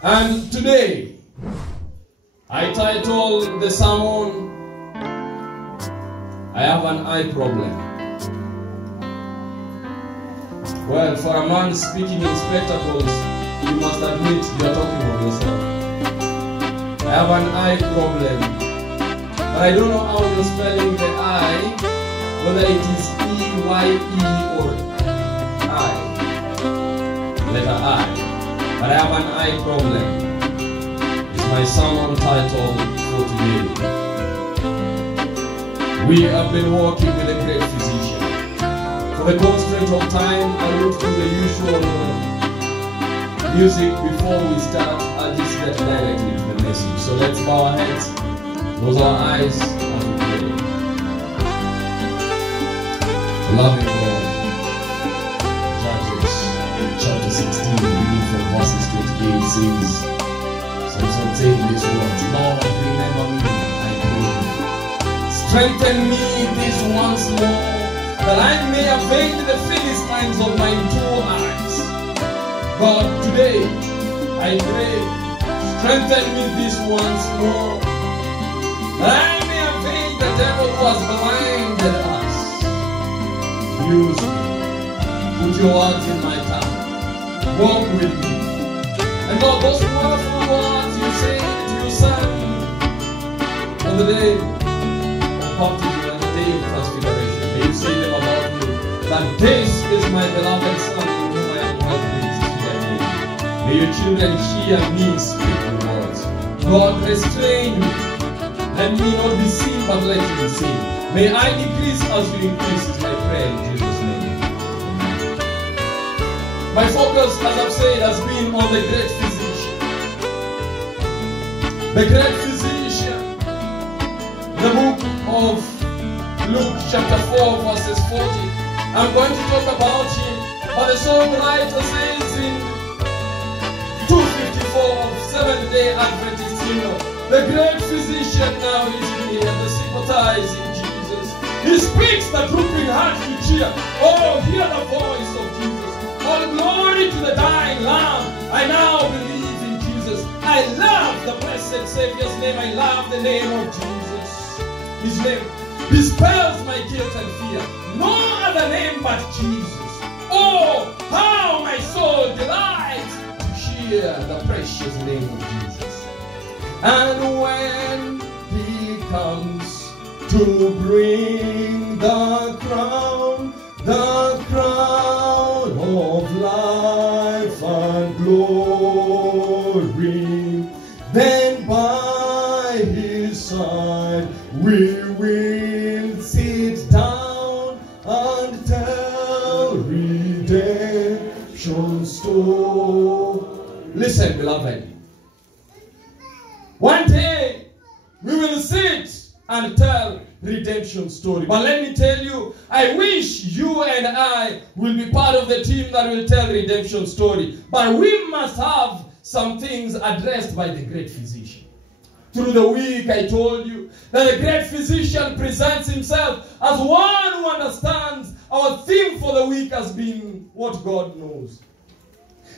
And today, I titled the sermon, I have an eye problem. Well, for a man speaking in spectacles, you must admit you are talking of yourself. I have an eye problem. But I don't know how you're spelling the I, whether it is E-Y-E or I. Letter I. But I have an eye problem. It's my sermon title for today. We have been walking with a great physician. For the constraint of time, I won't do the usual music before we start. I'll just get directly to the message. So let's bow our heads, close our eyes, and we pray. Loving God, Judges chapter 16, reading from verses 28 says, Samson saying these words, Lord, remember me, I pray. Strengthen me this once more, that I may avenge the Philistines of my two eyes. God, today, I pray, strengthen me this once more, that I may avenge the devil who has blinded us. Use me. Put your words in my tongue. Walk with me. And God, those powerful words you say to your Son on the day of baptism and the day of transfiguration, may you say them about me, that this is my beloved Son in whom I am well pleased. May your children hear me speak the words. God, restrain me. Let me not be seen, but let you be seen. May I decrease as you increase, is my prayer in Jesus' name. My focus, as I've said, has been on the great physician. The great physician. The book of Luke chapter 4 verses 40. I'm going to talk about him, but the songwriter says in 254 of Seventh-day Adventist hymn, the great physician now is here, the sympathizing Jesus. He speaks the drooping heart to cheer. Oh, hear the voice of Jesus. All glory to the dying Lamb. I now believe in Jesus. I love the blessed Savior's name. I love the name of Jesus. His name dispels my guilt and fear. No other name but Jesus. Oh, how my soul delights to hear the precious name of Jesus. And when he comes to bring the crown of life and glory, then by his side we will sit down and tell redemption's story. Listen, beloved. One day, we will sit and tell redemption story. But let me tell you, I wish you and I will be part of the team that will tell redemption story. But we must have some things addressed by the great physician. Through the week, I told you that the great physician presents himself as one who understands. Our theme for the week has been what God knows.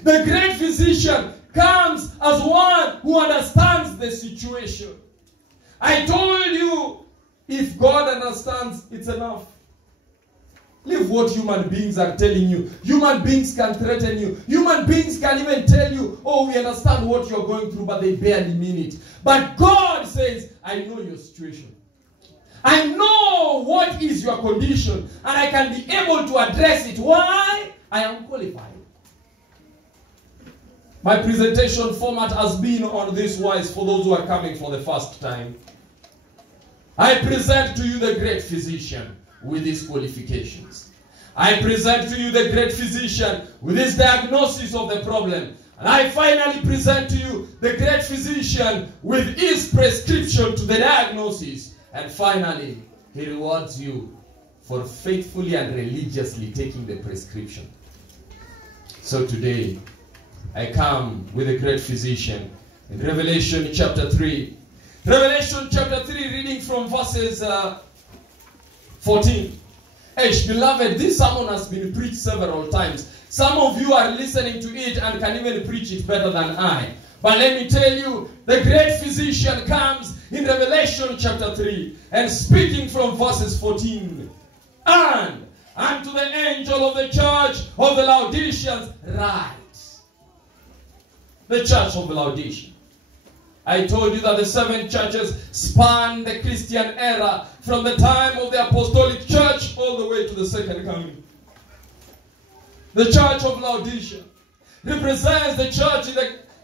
The great physician comes as one who understands the situation. I told you, if God understands, it's enough. Leave what human beings are telling you. Human beings can threaten you. Human beings can even tell you, oh, we understand what you're going through, but they barely mean it. But God says, I know your situation. I know what is your condition, and I can be able to address it. Why? I am qualified. My presentation format has been on this wise for those who are coming for the first time. I present to you the great physician with his qualifications. I present to you the great physician with his diagnosis of the problem. And I finally present to you the great physician with his prescription to the diagnosis. And finally, he rewards you for faithfully and religiously taking the prescription. So today, I come with a great physician in Revelation chapter 3. Revelation chapter 3, reading from verses 14. Beloved, this sermon has been preached several times. Some of you are listening to it and can even preach it better than I. But let me tell you, the great physician comes in Revelation chapter 3 and speaking from verses 14. And unto the angel of the church of the Laodiceans write. The church of the Laodiceans. I told you that the 7 churches span the Christian era from the time of the apostolic church all the way to the second coming. The church of Laodicea represents the church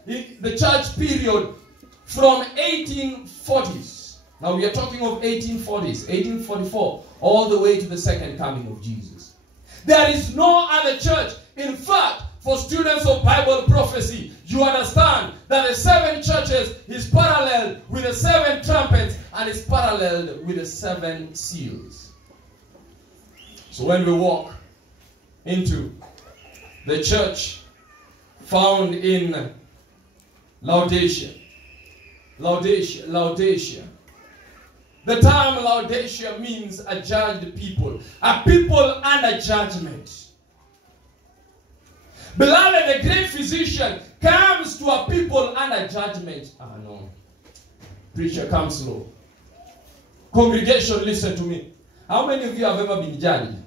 in the church period from 1840s. Now we are talking of 1840s, 1844, all the way to the second coming of Jesus. There is no other church. In fact, for students of Bible prophecy, you understand that the 7 churches is paralleled with the 7 trumpets and is paralleled with the 7 seals. So when we walk into the church found in Laodicea. The term Laodicea means a judged people. A people under judgment. Beloved, the great physician comes to a people under judgment. No. Preacher, come slow. Congregation, listen to me. How many of you have ever been judged?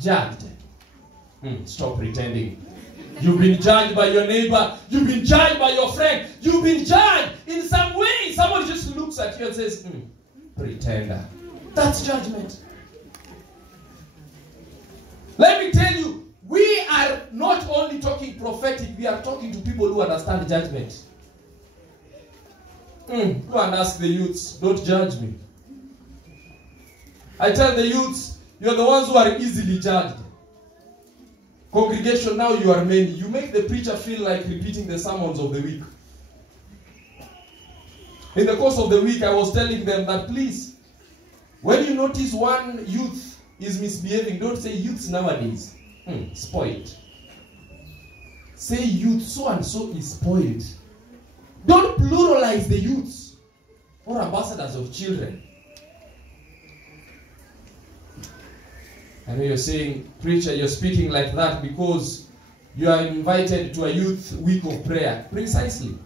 Judged. Stop pretending. You've been judged by your neighbor. You've been judged by your friend. You've been judged in some way. Somebody just looks at you and says, pretender. That's judgment. Let me tell you, we are not only talking prophetic, we are talking to people who understand judgment. Go and ask the youths, don't judge me. I tell the youths, you're the ones who are easily judged. Congregation, now you are many. You make the preacher feel like repeating the sermons of the week. In the course of the week, I was telling them that please, when you notice one youth is misbehaving, don't say youths nowadays. Spoiled. Say youth so and so is spoiled. Don't pluralize the youths or ambassadors of children. I know you're saying, preacher, you're speaking like that because you are invited to a youth week of prayer. Precisely.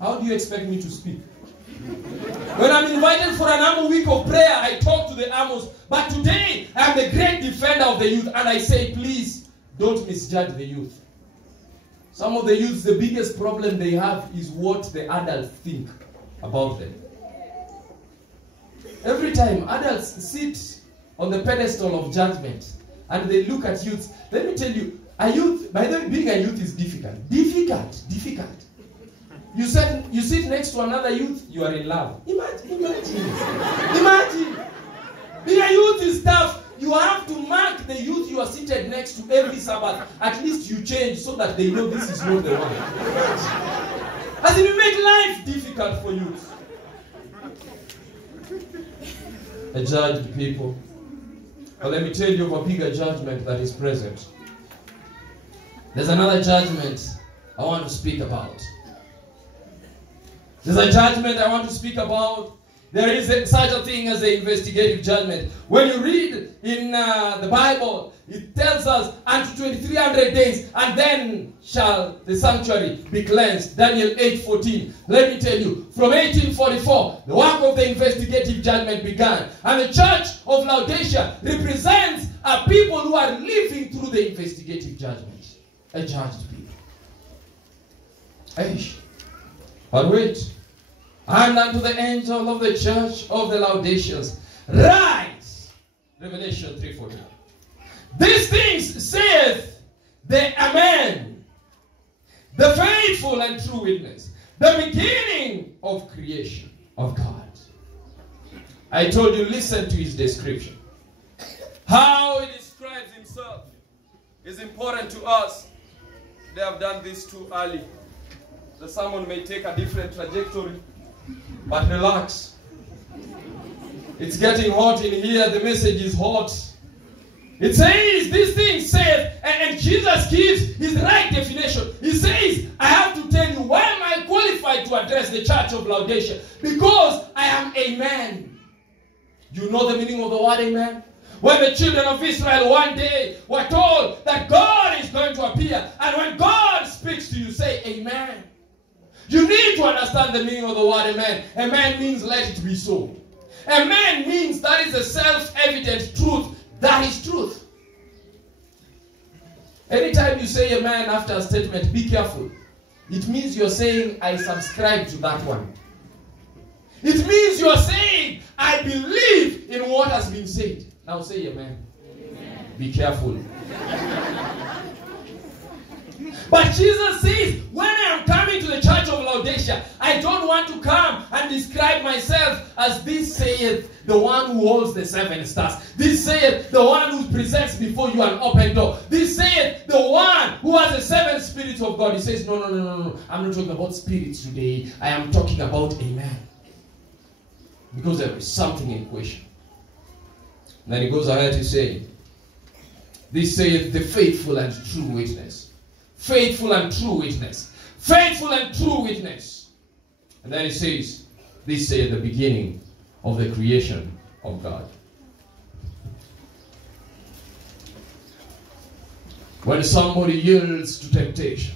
How do you expect me to speak? When I'm invited for an AMO week of prayer, I talk to the AMOs. But today, I'm the great defender of the youth. And I say, please, don't misjudge the youth. Some of the youths, the biggest problem they have is what the adults think about them. Every time adults sit on the pedestal of judgment and they look at youths, let me tell you, a youth, by the way, being a youth is difficult. Difficult. You sit next to another youth, you are in love. Imagine. Being a youth is tough. You have to mark the youth you are seated next to every Sabbath. At least you change so that they know this is not the one. As if you make life difficult for youth. A judged people. But let me tell you of a bigger judgment that is present. There's another judgment I want to speak about. There's a judgment I want to speak about. There is such a thing as the investigative judgment. When you read in the Bible, it tells us unto 2300 days, and then shall the sanctuary be cleansed. Daniel 8:14. Let me tell you, from 1844, the work of the investigative judgment began. And the church of Laodicea represents a people who are living through the investigative judgment. A judged people. Aish. But wait. And unto the angel of the church of the Laodiceans write. Revelation 3:14. These things saith the Amen, the faithful and true witness, the beginning of creation of God. I told you, listen to his description. How he describes himself is important to us. They have done this too early. The sermon may take a different trajectory. But relax. It's getting hot in here. The message is hot. It says, these things says, and Jesus gives his right definition. He says, I have to tell you, why am I qualified to address the church of Laodicea? Because I am a man. You know the meaning of the word amen? When the children of Israel one day were told that God is going to appear, and when God speaks to you, say amen. You need to understand the meaning of the word amen. Amen means let it be so. Amen means that is a self-evident truth. That is truth. Anytime you say amen after a statement, be careful. It means you're saying, I subscribe to that one. It means you're saying, I believe in what has been said. Now say amen. Amen. Be careful. But Jesus says, when I am coming to the church of Laodicea, I don't want to come and describe myself as this saith the one who holds the 7 stars. This saith the one who presents before you an open door. This saith the one who has the 7 spirits of God. He says, no. I'm not talking about spirits today. I am talking about amen. Because there is something in question. And then he goes ahead to say, this saith the faithful and true witness. Faithful and true witness. Faithful and true witness. And then he says, this saith the beginning of the creation of God. When somebody yields to temptation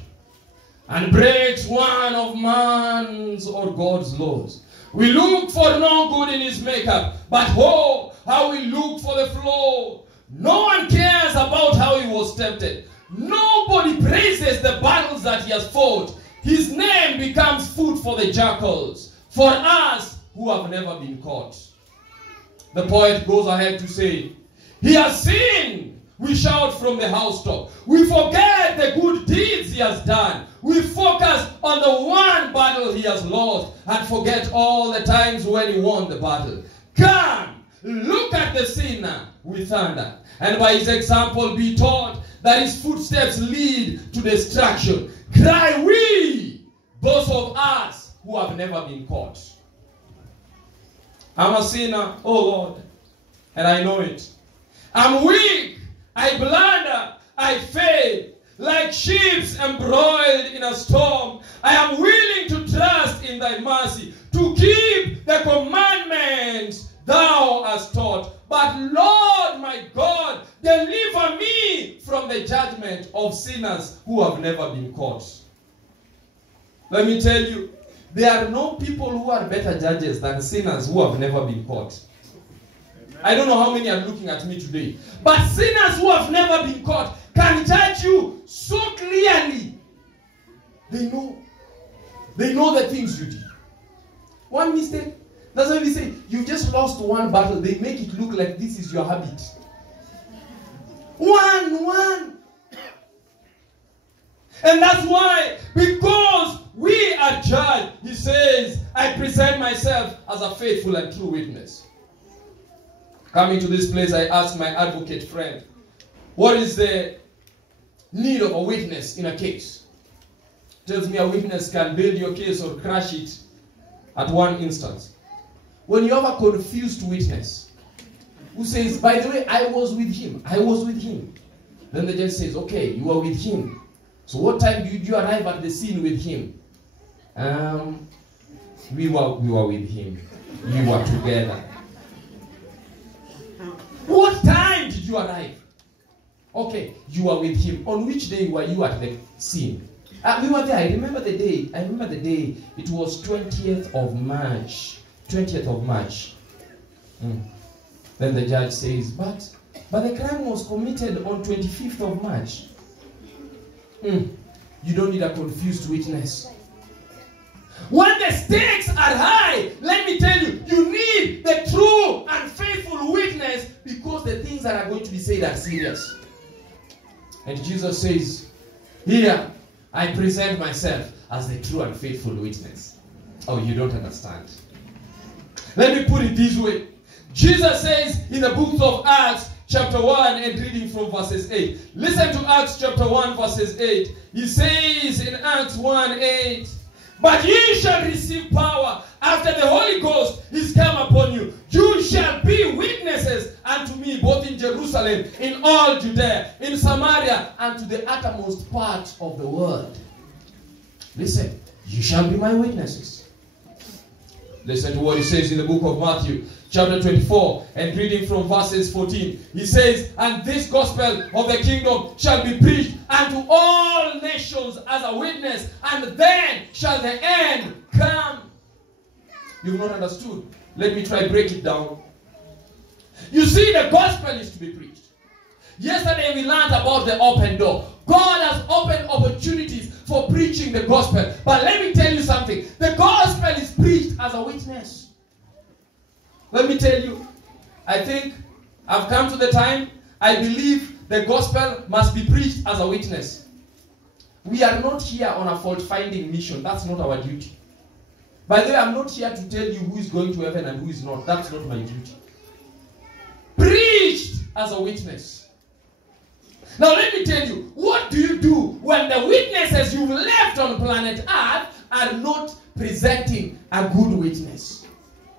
and breaks one of man's or God's laws, we look for no good in his makeup, but oh, how we look for the flaw. No one cares about how he was tempted. Nobody praises the battles that he has fought. His name becomes food for the jackals, for us who have never been caught. The poet goes ahead to say, he has sinned. We shout from the housetop. We forget the good deeds he has done. We focus on the one battle he has lost and forget all the times when he won the battle. Come, look at the sinner with thunder, and by his example be taught that his footsteps lead to destruction. Cry we, those of us who have never been caught. I'm a sinner, oh Lord, and I know it. I'm weak, I blunder, I fail. Like sheep embroiled in a storm, I am willing to trust in thy mercy, to keep the commandments thou hast taught. But Lord my God, deliver me from the judgment of sinners who have never been caught. Let me tell you, there are no people who are better judges than sinners who have never been caught. I don't know how many are looking at me today, but sinners who have never been caught can judge you so clearly. They know the things you did. One mistake. That's why we say, you just lost one battle. They make it look like this is your habit. One. And that's why, because we are judged, he says, I present myself as a faithful and true witness. Coming to this place, I asked my advocate friend, what is the need of a witness in a case? Tells me a witness can build your case or crash it at one instance. When you have a confused witness who says, by the way, I was with him. Then the judge says, okay, you were with him. So what time did you arrive at the scene with him? We were with him. You were together. What time did you arrive? Okay, you were with him. On which day were you at the scene? We were there. I remember the day. It was 20th of March. 20th of March. Then the judge says, but the crime was committed on 25th of March. You don't need a confused witness. When the stakes are high, let me tell you, you need the true and faithful witness, because the things that are going to be said are serious. And Jesus says, here, I present myself as the true and faithful witness. Oh, you don't understand. Let me put it this way. Jesus says in the book of Acts, chapter 1, and reading from verses 8. Listen to Acts chapter 1, verses 8. He says in Acts 1:8, but ye shall receive power after the Holy Ghost is come upon you. You shall be witnesses unto me, both in Jerusalem, in all Judea, in Samaria, and to the uttermost part of the world. Listen, you shall be my witnesses. Listen to what he says in the book of Matthew, chapter 24 and reading from verses 14. He says, and this gospel of the kingdom shall be preached unto all nations as a witness, and then shall the end come. You've not understood. Let me try break it down. You see, the gospel is to be preached. Yesterday we learned about the open door. God has opened opportunities for preaching the gospel. But let me tell you something. The gospel is preached as a witness. Let me tell you. I think I've come to the time. I believe the gospel must be preached as a witness. We are not here on a fault-finding mission. That's not our duty. By the way, I'm not here to tell you who is going to heaven and who is not. That's not my duty. Preached as a witness. Now let me tell you, what do you do when the witnesses you've left on planet Earth are not presenting a good witness?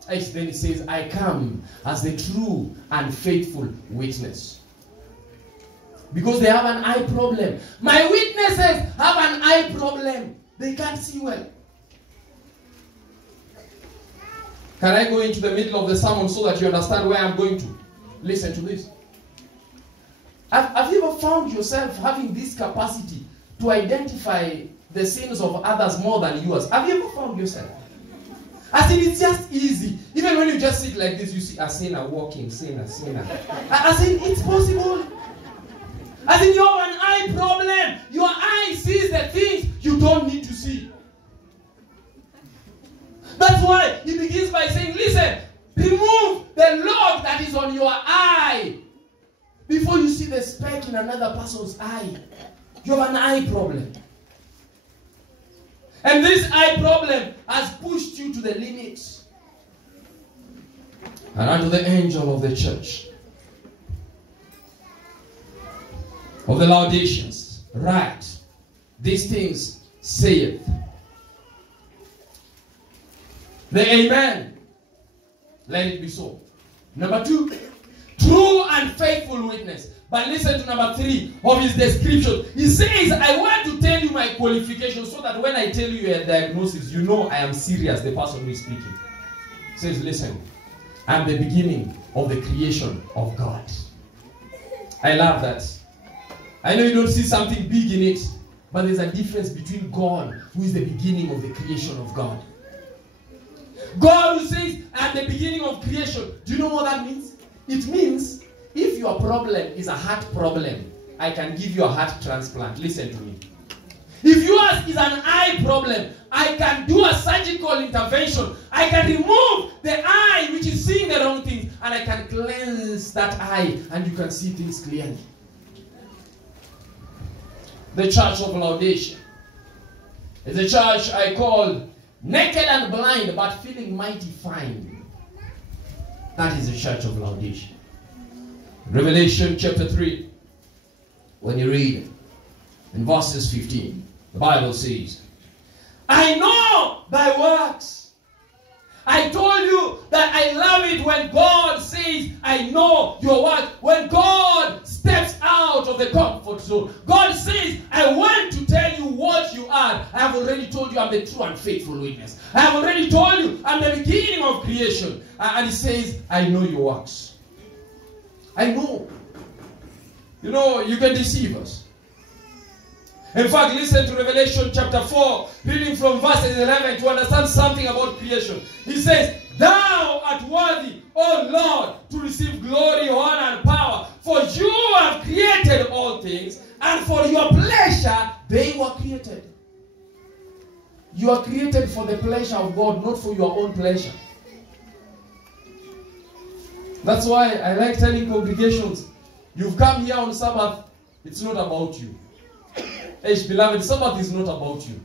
Then he says, I come as the true and faithful witness. Because they have an eye problem. My witnesses have an eye problem. They can't see well. Can I go into the middle of the sermon so that you understand where I'm going to? Listen to this. Have you ever found yourself having this capacity to identify the sins of others more than yours? Have you ever found yourself? As in, it's just easy. Even when you just sit like this, you see a sinner walking, sinner. As in, it's possible. As in, you have an eye problem. Your eye sees the things you don't need to see. That's why he begins by saying, listen, remove the log that is on your eye before you see the speck in another person's eye. You have an eye problem. And this eye problem has pushed you to the limits. And unto the angel of the church of the Laodiceans, write, these things saith the Amen. Let it be so. Number 2, true and faithful witness. But listen to number 3 of his description. He says, I want to tell you my qualifications so that when I tell you a diagnosis, you know I am serious, the person who is speaking. He says, listen, I'm the beginning of the creation of God. I love that. I know you don't see something big in it, but there's a difference between God, who is the beginning of the creation of God. God who says, at the beginning of creation. Do you know what that means? It means, if your problem is a heart problem, I can give you a heart transplant. Listen to me. If yours is an eye problem, I can do a surgical intervention. I can remove the eye which is seeing the wrong things, and I can cleanse that eye, and you can see things clearly. The church of Laodicea is a church I call naked and blind, but feeling mighty fine. That is the church of Laodicea. Revelation chapter 3, when you read in verses 15, the Bible says, I know thy works. I told you that I love it when God says, I know your work. When God steps out of the comfort zone. God says, I want to tell you what you are. I have already told you I'm the true and faithful witness. I have already told you I'm the beginning of creation. And he says, I know your works. I know. You know, you can deceive us. In fact, listen to Revelation chapter 4, reading from verses 11 to understand something about creation. He says, thou art worthy, O Lord, to receive glory, honor, and power. For you have created all things, and for your pleasure they were created. You are created for the pleasure of God, not for your own pleasure. That's why I like telling congregations, you've come here on Sabbath, it's not about you. Beloved, Sabbath is not about you.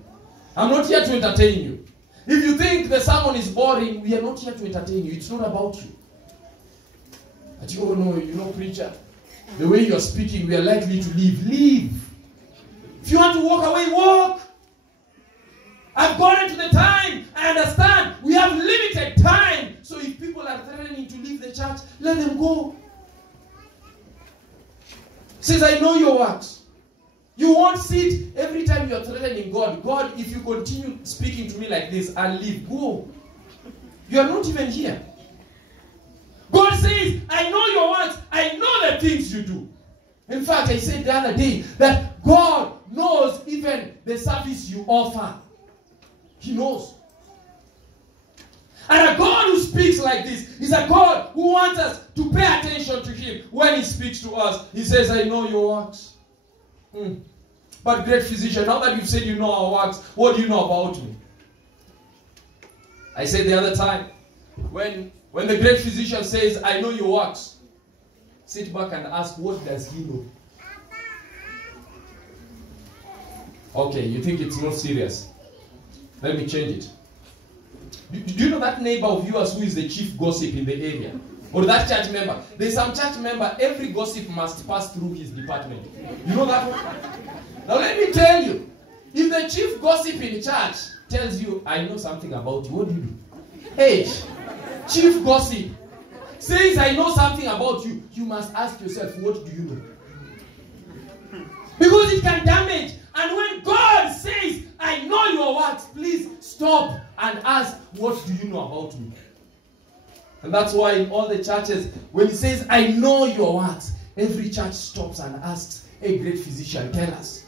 I'm not here to entertain you. If you think the sermon is boring, we are not here to entertain you. It's not about you. But you know, preacher, the way you are speaking, we are likely to leave. Leave. If you want to walk away, walk. I've gotten to the time. I understand. We have limited time. So if people are threatening to leave the church, let them go. Says, I know your works. You won't sit every time you're threatening God. God, if you continue speaking to me like this, I'll leave. Go. You are not even here. says, I know your works. I know the things you do. In fact, I said the other day that God knows even the service you offer. He knows. And a God who speaks like this is a God who wants us to pay attention to him when he speaks to us. He says, I know your works. But great physician, now that you've said you know our works, what do you know about me? I said the other time, when the great physician says, I know your works, sit back and ask, what does he know? Okay, you think it's not serious. Let me change it. Do you know that neighbor of yours who is the chief gossip in the area? Or that church member? There's some church member, every gossip must pass through his department. You know that one? Now let me tell you, if the chief gossip in church tells you, I know something about you, what do you do? Hey, chief gossip says, I know something about you, you must ask yourself, what do you know? Because it can damage. And when God says, I know your works, please stop and ask, what do you know about me? And that's why in all the churches, when he says, I know your works, every church stops and asks, hey, great physician, tell us.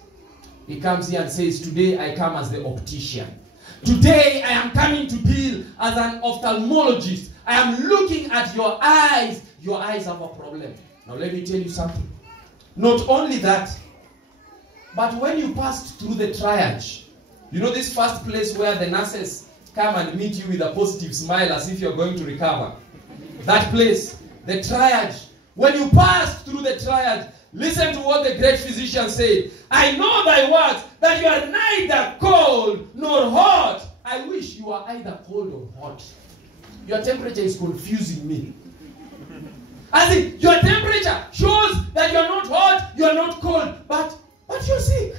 He comes here and says, today I come as the optician. Today I am coming to deal as an ophthalmologist. I am looking at your eyes. Your eyes have a problem. Now let me tell you something. Not only that, but when you passed through the triage, you know this first place where the nurses come and meet you with a positive smile as if you're going to recover. That place, the triage. When you passed through the triage, listen to what the great physician said. I know thy words, that you are neither cold nor hot. I wish you are either cold or hot. Your temperature is confusing me. As in, your temperature shows that you're not hot, you're not cold, but you're sick.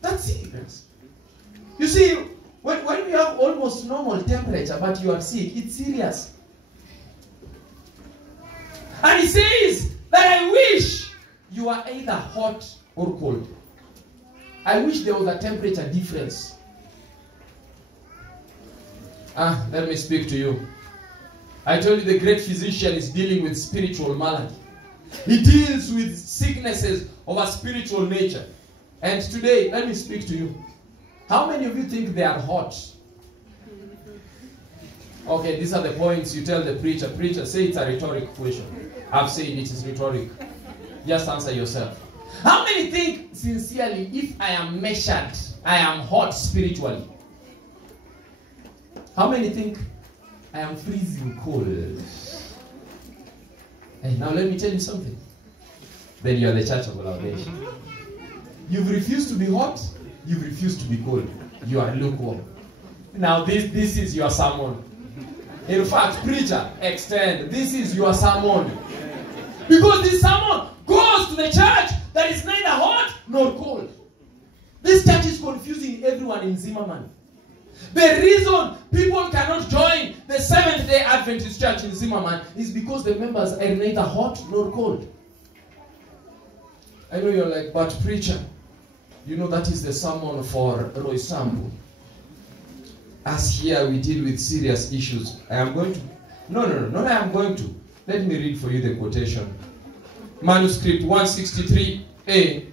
That's sickness. You see, when you have almost normal temperature, but you are sick, it's serious. And he says that I wish you are either hot or cold. I wish there was a temperature difference. Let me speak to you. I told you the great physician is dealing with spiritual malady. He deals with sicknesses of a spiritual nature. And today, let me speak to you. How many of you think they are hot? Okay, these are the points you tell the preacher. Preacher, say it's a rhetorical question. I've said it is rhetoric. Just answer yourself. How many think sincerely, if I am measured, I am hot spiritually? How many think I am freezing cold? Hey, now let me tell you something. Then you are the church of Laodicea. You've refused to be hot. You've refused to be cold. You are lukewarm. Now this is your sermon. In fact, preacher, extend. This is your sermon. Because this sermon goes to the church that is neither hot nor cold. This church is confusing everyone in Zimmerman. The reason people cannot join the Seventh-day Adventist Church in Zimmerman is because the members are neither hot nor cold. I know you're like, but preacher, you know that is the sermon for Roy Sambu. As here we deal with serious issues. I am going to... No, I am going to. Let me read for you the quotation. Manuscript 163A,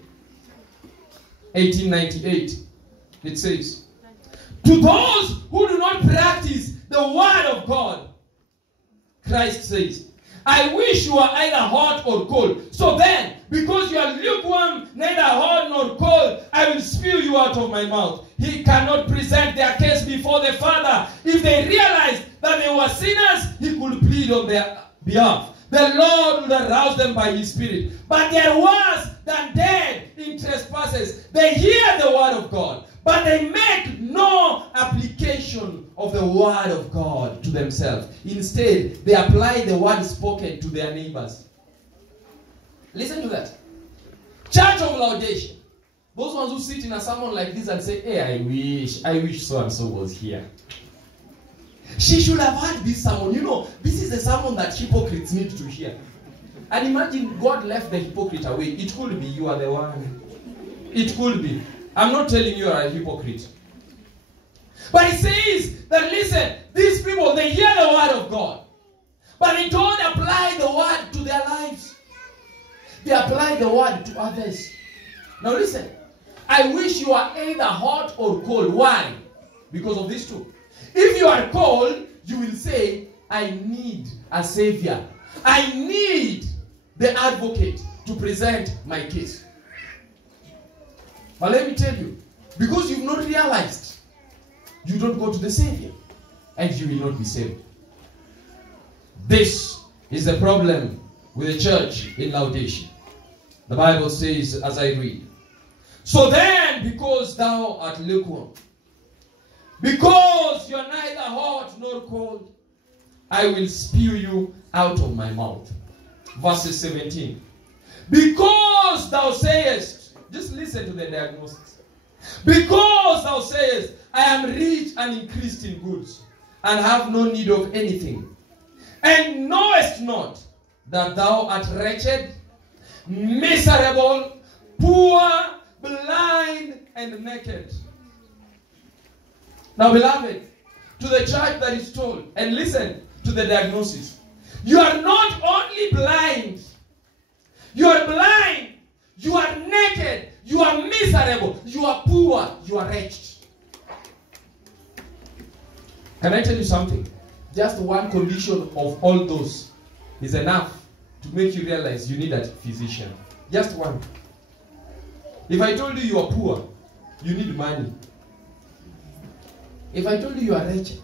1898. It says, to those who do not practice the word of God, Christ says, I wish you are either hot or cold. So then, because you are lukewarm, neither hot nor cold, I will spew you out of my mouth. He cannot present their case before the Father. If they realized that they were sinners, he could plead on their behalf. The Lord will arouse them by his Spirit. But they are worse than dead in trespasses. They hear the word of God, but they make no application of the word of God to themselves. Instead, they apply the word spoken to their neighbors. Listen to that. Church of Laodicea. Those ones who sit in a sermon like this and say, hey, I wish so-and-so was here. She should have heard this sermon. You know, this is the sermon that hypocrites need to hear. And imagine God left the hypocrite away. It could be you are the one. It could be. I'm not telling you are a hypocrite. But it says that, listen, these people, they hear the word of God, But they don't apply the word to their lives. They apply the word to others. Now listen. I wish you are either hot or cold. Why? Because of these two. If you are cold, you will say, I need a savior. I need the advocate to present my case. But let me tell you, because you've not realized, you don't go to the savior, and you will not be saved. This is the problem with the church in Laodicea. The Bible says, as I read, so then, because thou art lukewarm, because you are neither hot nor cold, I will spew you out of my mouth. Verses 17. Because thou sayest, just listen to the diagnosis. Because thou sayest, I am rich and increased in goods, and have no need of anything, and knowest not that thou art wretched, miserable, poor, blind, and naked. Now, beloved, to the church that is told, and listen to the diagnosis. You are not only blind, you are blind, you are naked, you are miserable, you are poor, you are wretched. Can I tell you something? Just one condition of all those is enough to make you realize you need a physician. Just one. If I told you you are poor, you need money. If I told you you are wretched,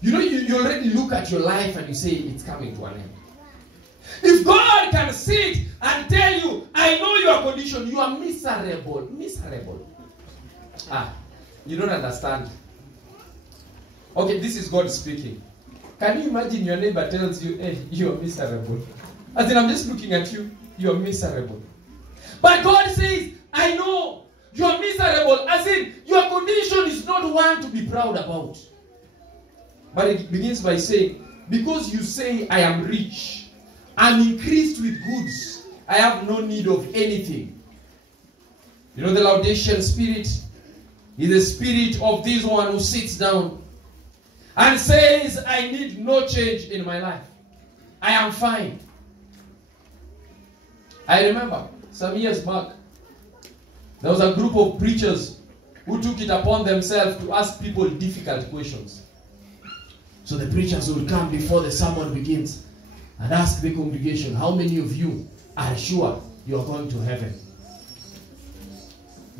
you know, you already look at your life and you say it's coming to an end. If God can sit and tell you, I know your condition, you are miserable. Miserable. You don't understand. Okay, this is God speaking. Can you imagine your neighbor tells you, hey, you are miserable? As in, I'm just looking at you, you are miserable. But God says, I know you are miserable. As in, your condition is not one to be proud about. But it begins by saying, because you say, I am rich, I'm increased with goods, I have no need of anything. You know, the Laodicean spirit is the spirit of this one who sits down and says, I need no change in my life. I am fine. I remember some years back, there was a group of preachers who took it upon themselves to ask people difficult questions. So the preachers would come before the sermon begins and ask the congregation, how many of you are sure you are going to heaven?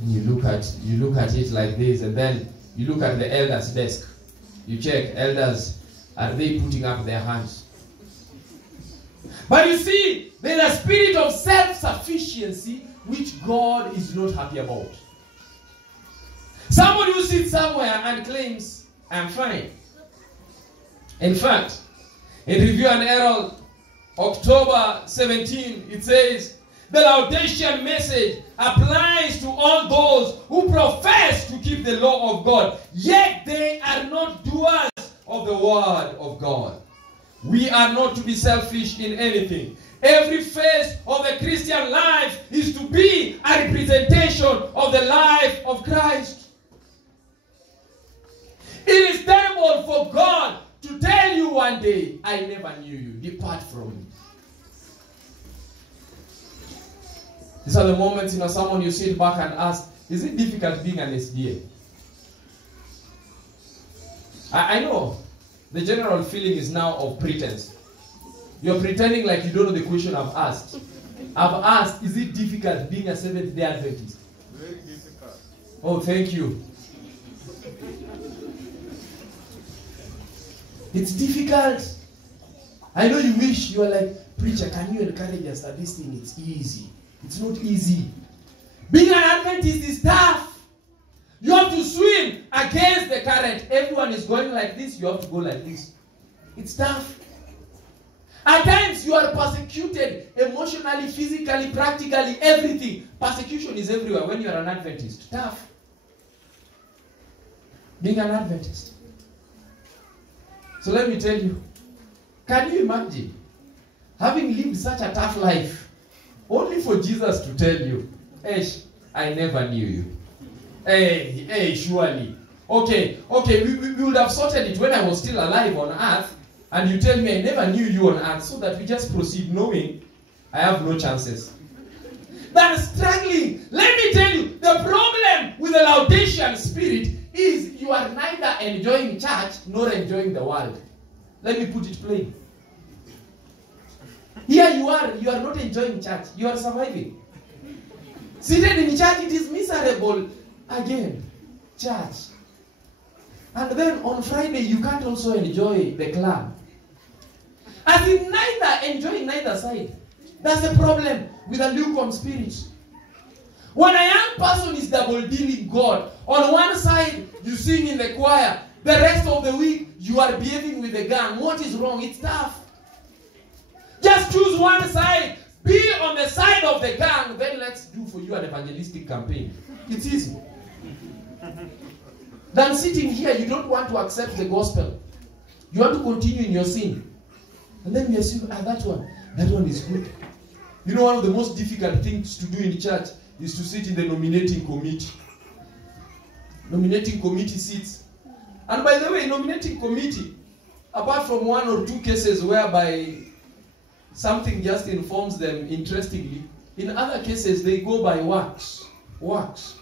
And you look at it like this, and then you look at the elders' desk. You check, elders, are they putting up their hands? But you see, there's a spirit of self-sufficiency which God is not happy about. Somebody who sits somewhere and claims, I'm fine. In fact, in Review and Herald, October 17, it says, the Laodicean message applies to all those who profess to keep the law of God, yet they are not doers of the word of God. We are not to be selfish in anything. Every phase of the Christian life is to be a representation of the life of Christ. It is terrible for God to tell you one day, I never knew you. Depart from me. These are the moments, someone you sit back and ask, is it difficult being an SDA? I know the general feeling is now of pretense. You're pretending like you don't know the question I've asked. I've asked, is it difficult being a Seventh-day Adventist? Very difficult. Oh, thank you. It's difficult. I know you wish you were like, preacher, can you encourage us that this thing is easy? It's not easy. Being an Adventist is tough. You have to swim against the current. Everyone is going like this. You have to go like this. It's tough. At times you are persecuted emotionally, physically, practically, everything. Persecution is everywhere when you are an Adventist. Tough. Being an Adventist. So let me tell you. Can you imagine having lived such a tough life only for Jesus to tell you, hey, I never knew you. Hey, surely. Okay, we would have sorted it when I was still alive on earth. and you tell me I never knew you on earth, so that we just proceed knowing I have no chances. Than struggling. Let me tell you, the problem with the Laodicean spirit is you are neither enjoying church nor enjoying the world. Let me put it plain. Here you are not enjoying church. You are surviving. Seated in church, it is miserable again. Church. And then on Friday, you can't also enjoy the club. As in neither enjoying neither side. That's the problem with a lukewarm spirit. When a young person is double-dealing God, on one side, you sing in the choir. The rest of the week, you are behaving with the gang. What is wrong? It's tough. Just choose one side. Be on the side of the gang. Then let's do for you an evangelistic campaign. It's easy. Than sitting here, you don't want to accept the gospel. You want to continue in your sin. And then you assume, that one is good. You know, one of the most difficult things to do in church is to sit in the nominating committee. Nominating committee seats. And by the way, nominating committee, apart from one or two cases whereby something just informs them interestingly, in other cases they go by works. Works.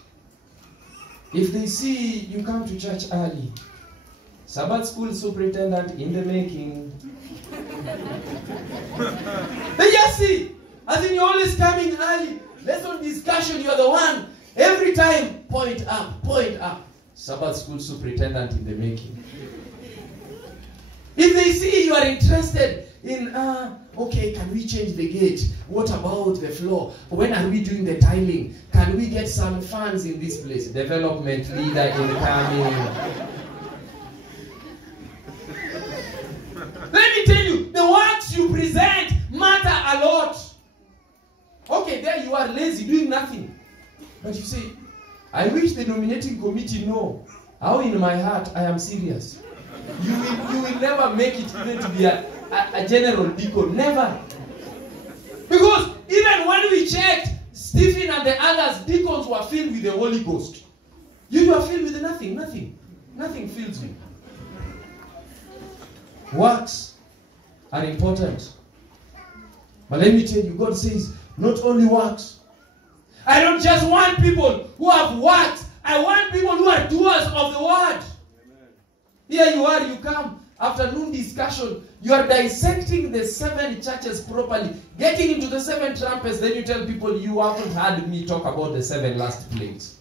If they see you come to church early, Sabbath school superintendent in the making. They just see. As in, you're always coming early. Lesson discussion, you're the one. Every time, point up, point up. Sabbath school superintendent in the making. If they see you are interested in, okay, can we change the gate? What about the floor? When are we doing the tiling? Can we get some funds in this place? Development leader incoming. Let me tell you, the works you present matter a lot. Okay, there you are lazy, doing nothing. But you say, I wish the nominating committee know how in my heart I am serious. You will never make it even to be a general deacon. Never. Because even when we checked, Stephen and the others, deacons were filled with the Holy Ghost. You are filled with nothing. Nothing fills you. Works are important. But let me tell you, God says, not only works. I don't just want people who have worked. I want people who are doers of the word. Amen. Here you are, you come, afternoon discussion, you are dissecting the 7 churches properly, getting into the 7 trumpets, then you tell people you haven't heard me talk about the 7 last plagues.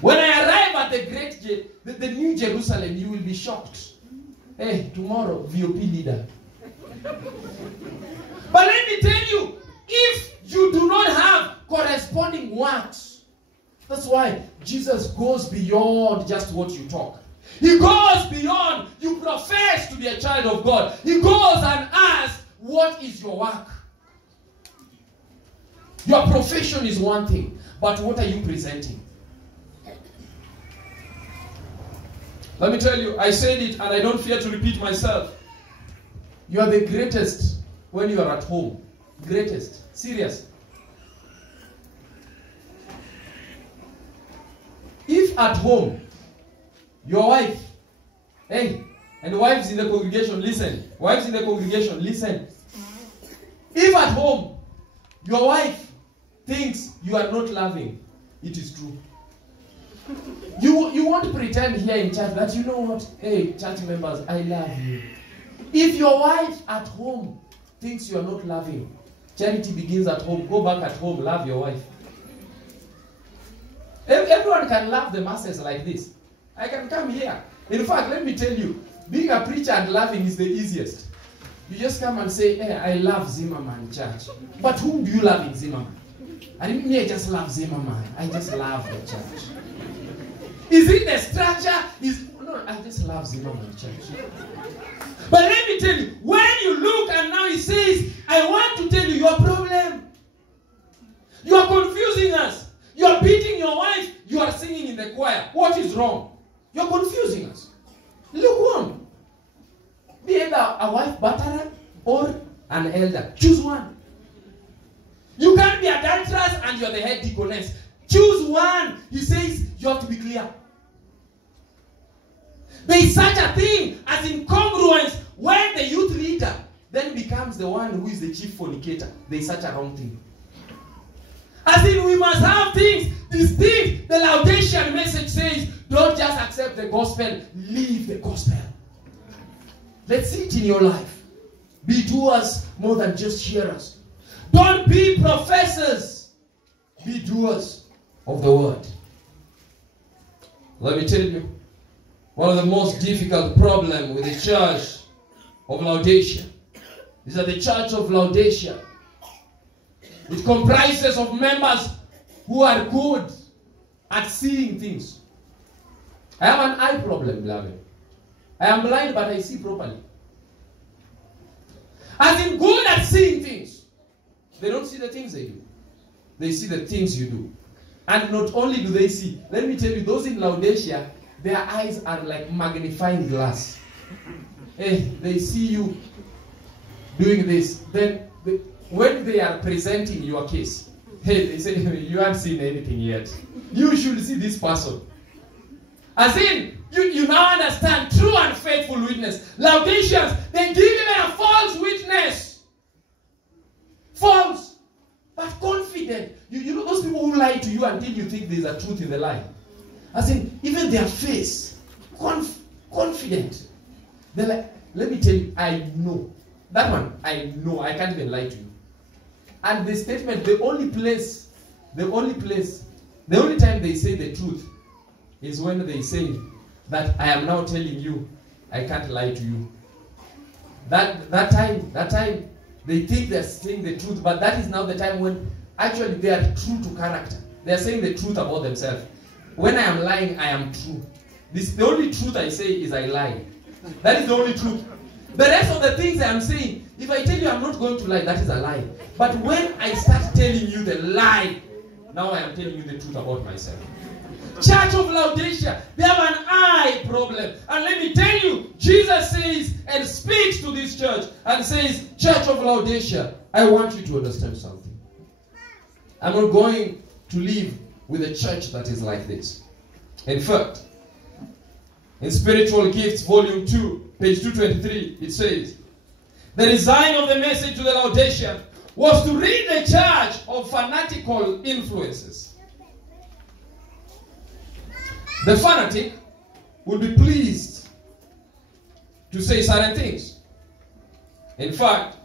When I arrive at the New Jerusalem, you will be shocked. Hey, tomorrow, VOP leader. But let me tell you, if you do not have corresponding works, that's why Jesus goes beyond just what you talk. He goes beyond you profess to be a child of God. He goes and asks, what is your work? Your profession is one thing, but what are you presenting? Let me tell you, I said it and I don't fear to repeat myself. You are the greatest when you are at home. Greatest. Serious. If at home, your wife, hey, and wives in the congregation, listen. Wives in the congregation, listen. If at home, your wife thinks you are not loving, it is true. You won't pretend here in church that you know what, hey, church members, I love you. If your wife at home thinks you are not loving, charity begins at home. Go back at home, love your wife. Everyone can love the masses like this. I can come here. In fact, let me tell you, being a preacher and loving is the easiest. You just come and say, hey, I love Zimmerman Church. But whom do you love in Zimmerman? I just love Zimmerman. I just love the church. Is it the structure? No, I just love Zimmerman Church. But let me tell you, when you look and now he says, I want to tell you your problem. You are confusing us. You are beating your wife. You are singing in the choir. What is wrong? You are confusing us. Lukewarm. Be either a wife batterer or an elder. Choose one. You can't be adulterous and you are the head deaconess. Choose one. He says you have to be clear. There is such a thing as incongruence when the youth leader then becomes the one who is the chief fornicator, there is such a wrong thing. As in, we must have things distinct. The Laodicean message says, don't just accept the gospel, live the gospel. Let's see it in your life. Be doers more than just hearers. Don't be professors. Be doers of the word. Let me tell you, one of the most difficult problems with the church of Laodicea is that the church of Laodicea, it comprises of members who are good at seeing things. I have an eye problem, beloved. I am blind, but I see properly. As in good at seeing things. They don't see the things they do. They see the things you do. And not only do they see, let me tell you, those in Laodicea, their eyes are like magnifying glass. They see you doing this. Then when they are presenting your case, they say, you haven't seen anything yet. You should see this person. As in, you now understand true and faithful witness. Laodiceans, they give even a false witness. False, but confident. You know those people who lie to you until you think there's a truth in the lie. As in, even their face, confident. They're like, let me tell you, I know. That one, I know. I can't even lie to you. And the statement, the only time they say the truth is when they say that I am now telling you, I can't lie to you. That time, they think they're saying the truth, but that is now the time when actually they are true to character. They are saying the truth about themselves. When I am lying, I am true. The only truth I say is I lie. That is the only truth. The rest of the things I am saying, if I tell you I'm not going to lie, that is a lie. But when I start telling you the lie, now I am telling you the truth about myself. Church of Laodicea, they have an eye problem. And let me tell you, Jesus says and speaks to this church and says, Church of Laodicea, I want you to understand something. I'm not going to live with a church that is like this. In fact, in Spiritual Gifts, Volume 2, page 223, it says, the design of the message to the Laodiceans was to rid the church of fanatical influences. The fanatic would be pleased to say certain things. In fact,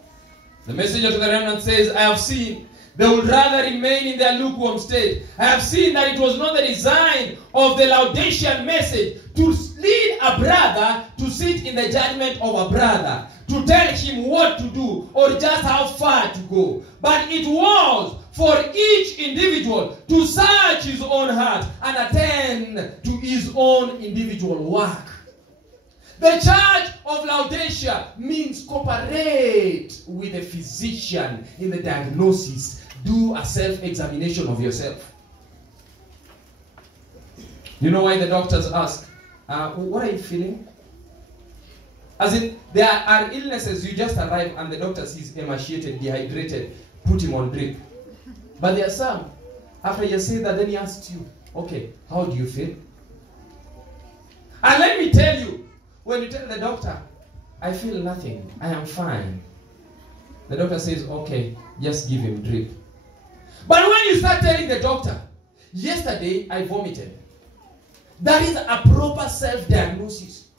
the messenger to the remnant says, I have seen they would rather remain in their lukewarm state. I have seen that it was not the design of the Laodicean message to lead a brother to sit in the judgment of a brother, to tell him what to do or just how far to go. But it was for each individual to search his own heart and attend to his own individual work. The church of Laodicea means cooperate with a physician in the diagnosis. Do a self-examination of yourself. You know why the doctors ask, what are you feeling? As in, there are illnesses you just arrive and the doctor sees emaciated, dehydrated, put him on drip. But there are some, after you say that, then he asks you, okay, how do you feel? And let me tell you, when you tell the doctor, I feel nothing, I am fine. The doctor says, okay, just give him drip. But when you start telling the doctor, yesterday I vomited, that is a proper self-diagnosis.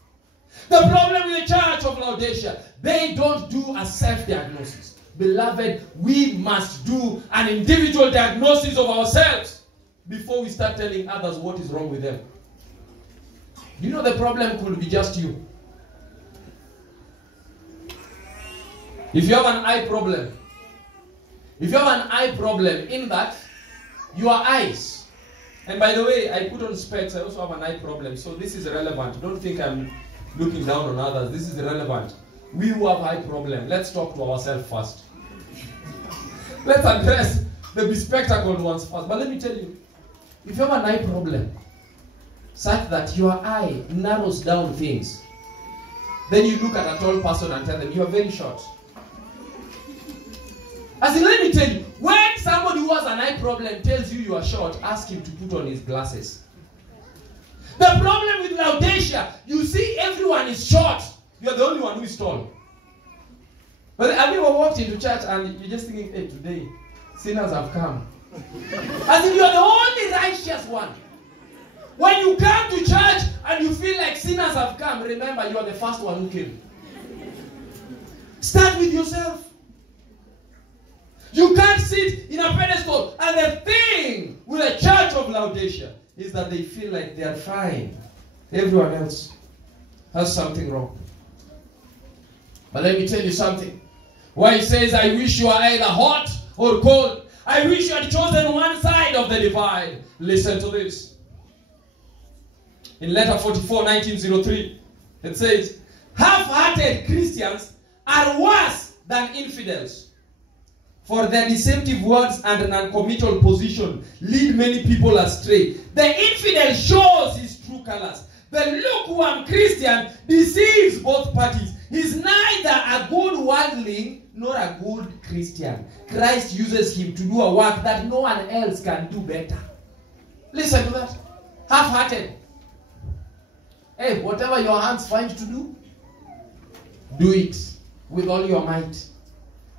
The problem with the church of Laodicea, they don't do a self-diagnosis. Beloved, we must do an individual diagnosis of ourselves before we start telling others what is wrong with them. You know the problem could be just you. If you have an eye problem, in that, your eyes, and by the way, I put on specs, I also have an eye problem, so this is relevant. Don't think I'm looking down on others. This is relevant. We who have eye problem, let's talk to ourselves first. Let's address the bespectacled ones first. But let me tell you, if you have an eye problem, such that your eye narrows down things, then you look at a tall person and tell them, you are very short. As in, let me tell you, when somebody who has an eye problem tells you you are short, ask him to put on his glasses. The problem with Laodicea, you see everyone is short. you are the only one who is tall. But have you ever walked into church and you're just thinking, hey, today, sinners have come. As if you are the only righteous one. When you come to church and you feel like sinners have come, remember you are the first one who came. Start with yourself. You can't sit in a pedestal. And the thing with the church of Laodicea is that they feel like they are fine. Everyone else has something wrong. But let me tell you something. Why it says, I wish you are either hot or cold. I wish you had chosen one side of the divide. Listen to this. In letter 44, 1903, it says, half-hearted Christians are worse than infidels. For their deceptive words and an uncommittal position lead many people astray. The infidel shows his true colors. The lukewarm Christian deceives both parties. He's neither a good worldling nor a good Christian. Christ uses him to do a work that no one else can do better. Listen to that. Half-hearted. Hey, whatever your hands find to do, do it with all your might.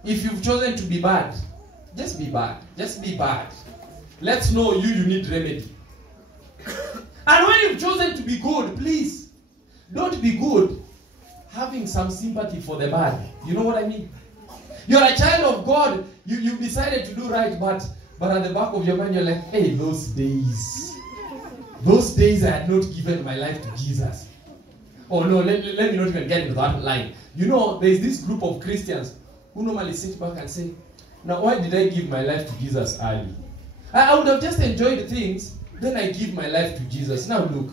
If you've chosen to be bad, just be bad. Just be bad. Let's know you need remedy. And when you've chosen to be good, please, don't be good having some sympathy for the bad. You know what I mean? You're a child of God. You decided to do right, but at the back of your mind, you're like, hey, those days I had not given my life to Jesus. Oh no, let me not even get into that line. You know, there's this group of Christians who normally sit back and say, now why did I give my life to Jesus early? I would have just enjoyed things, then I give my life to Jesus. Now look,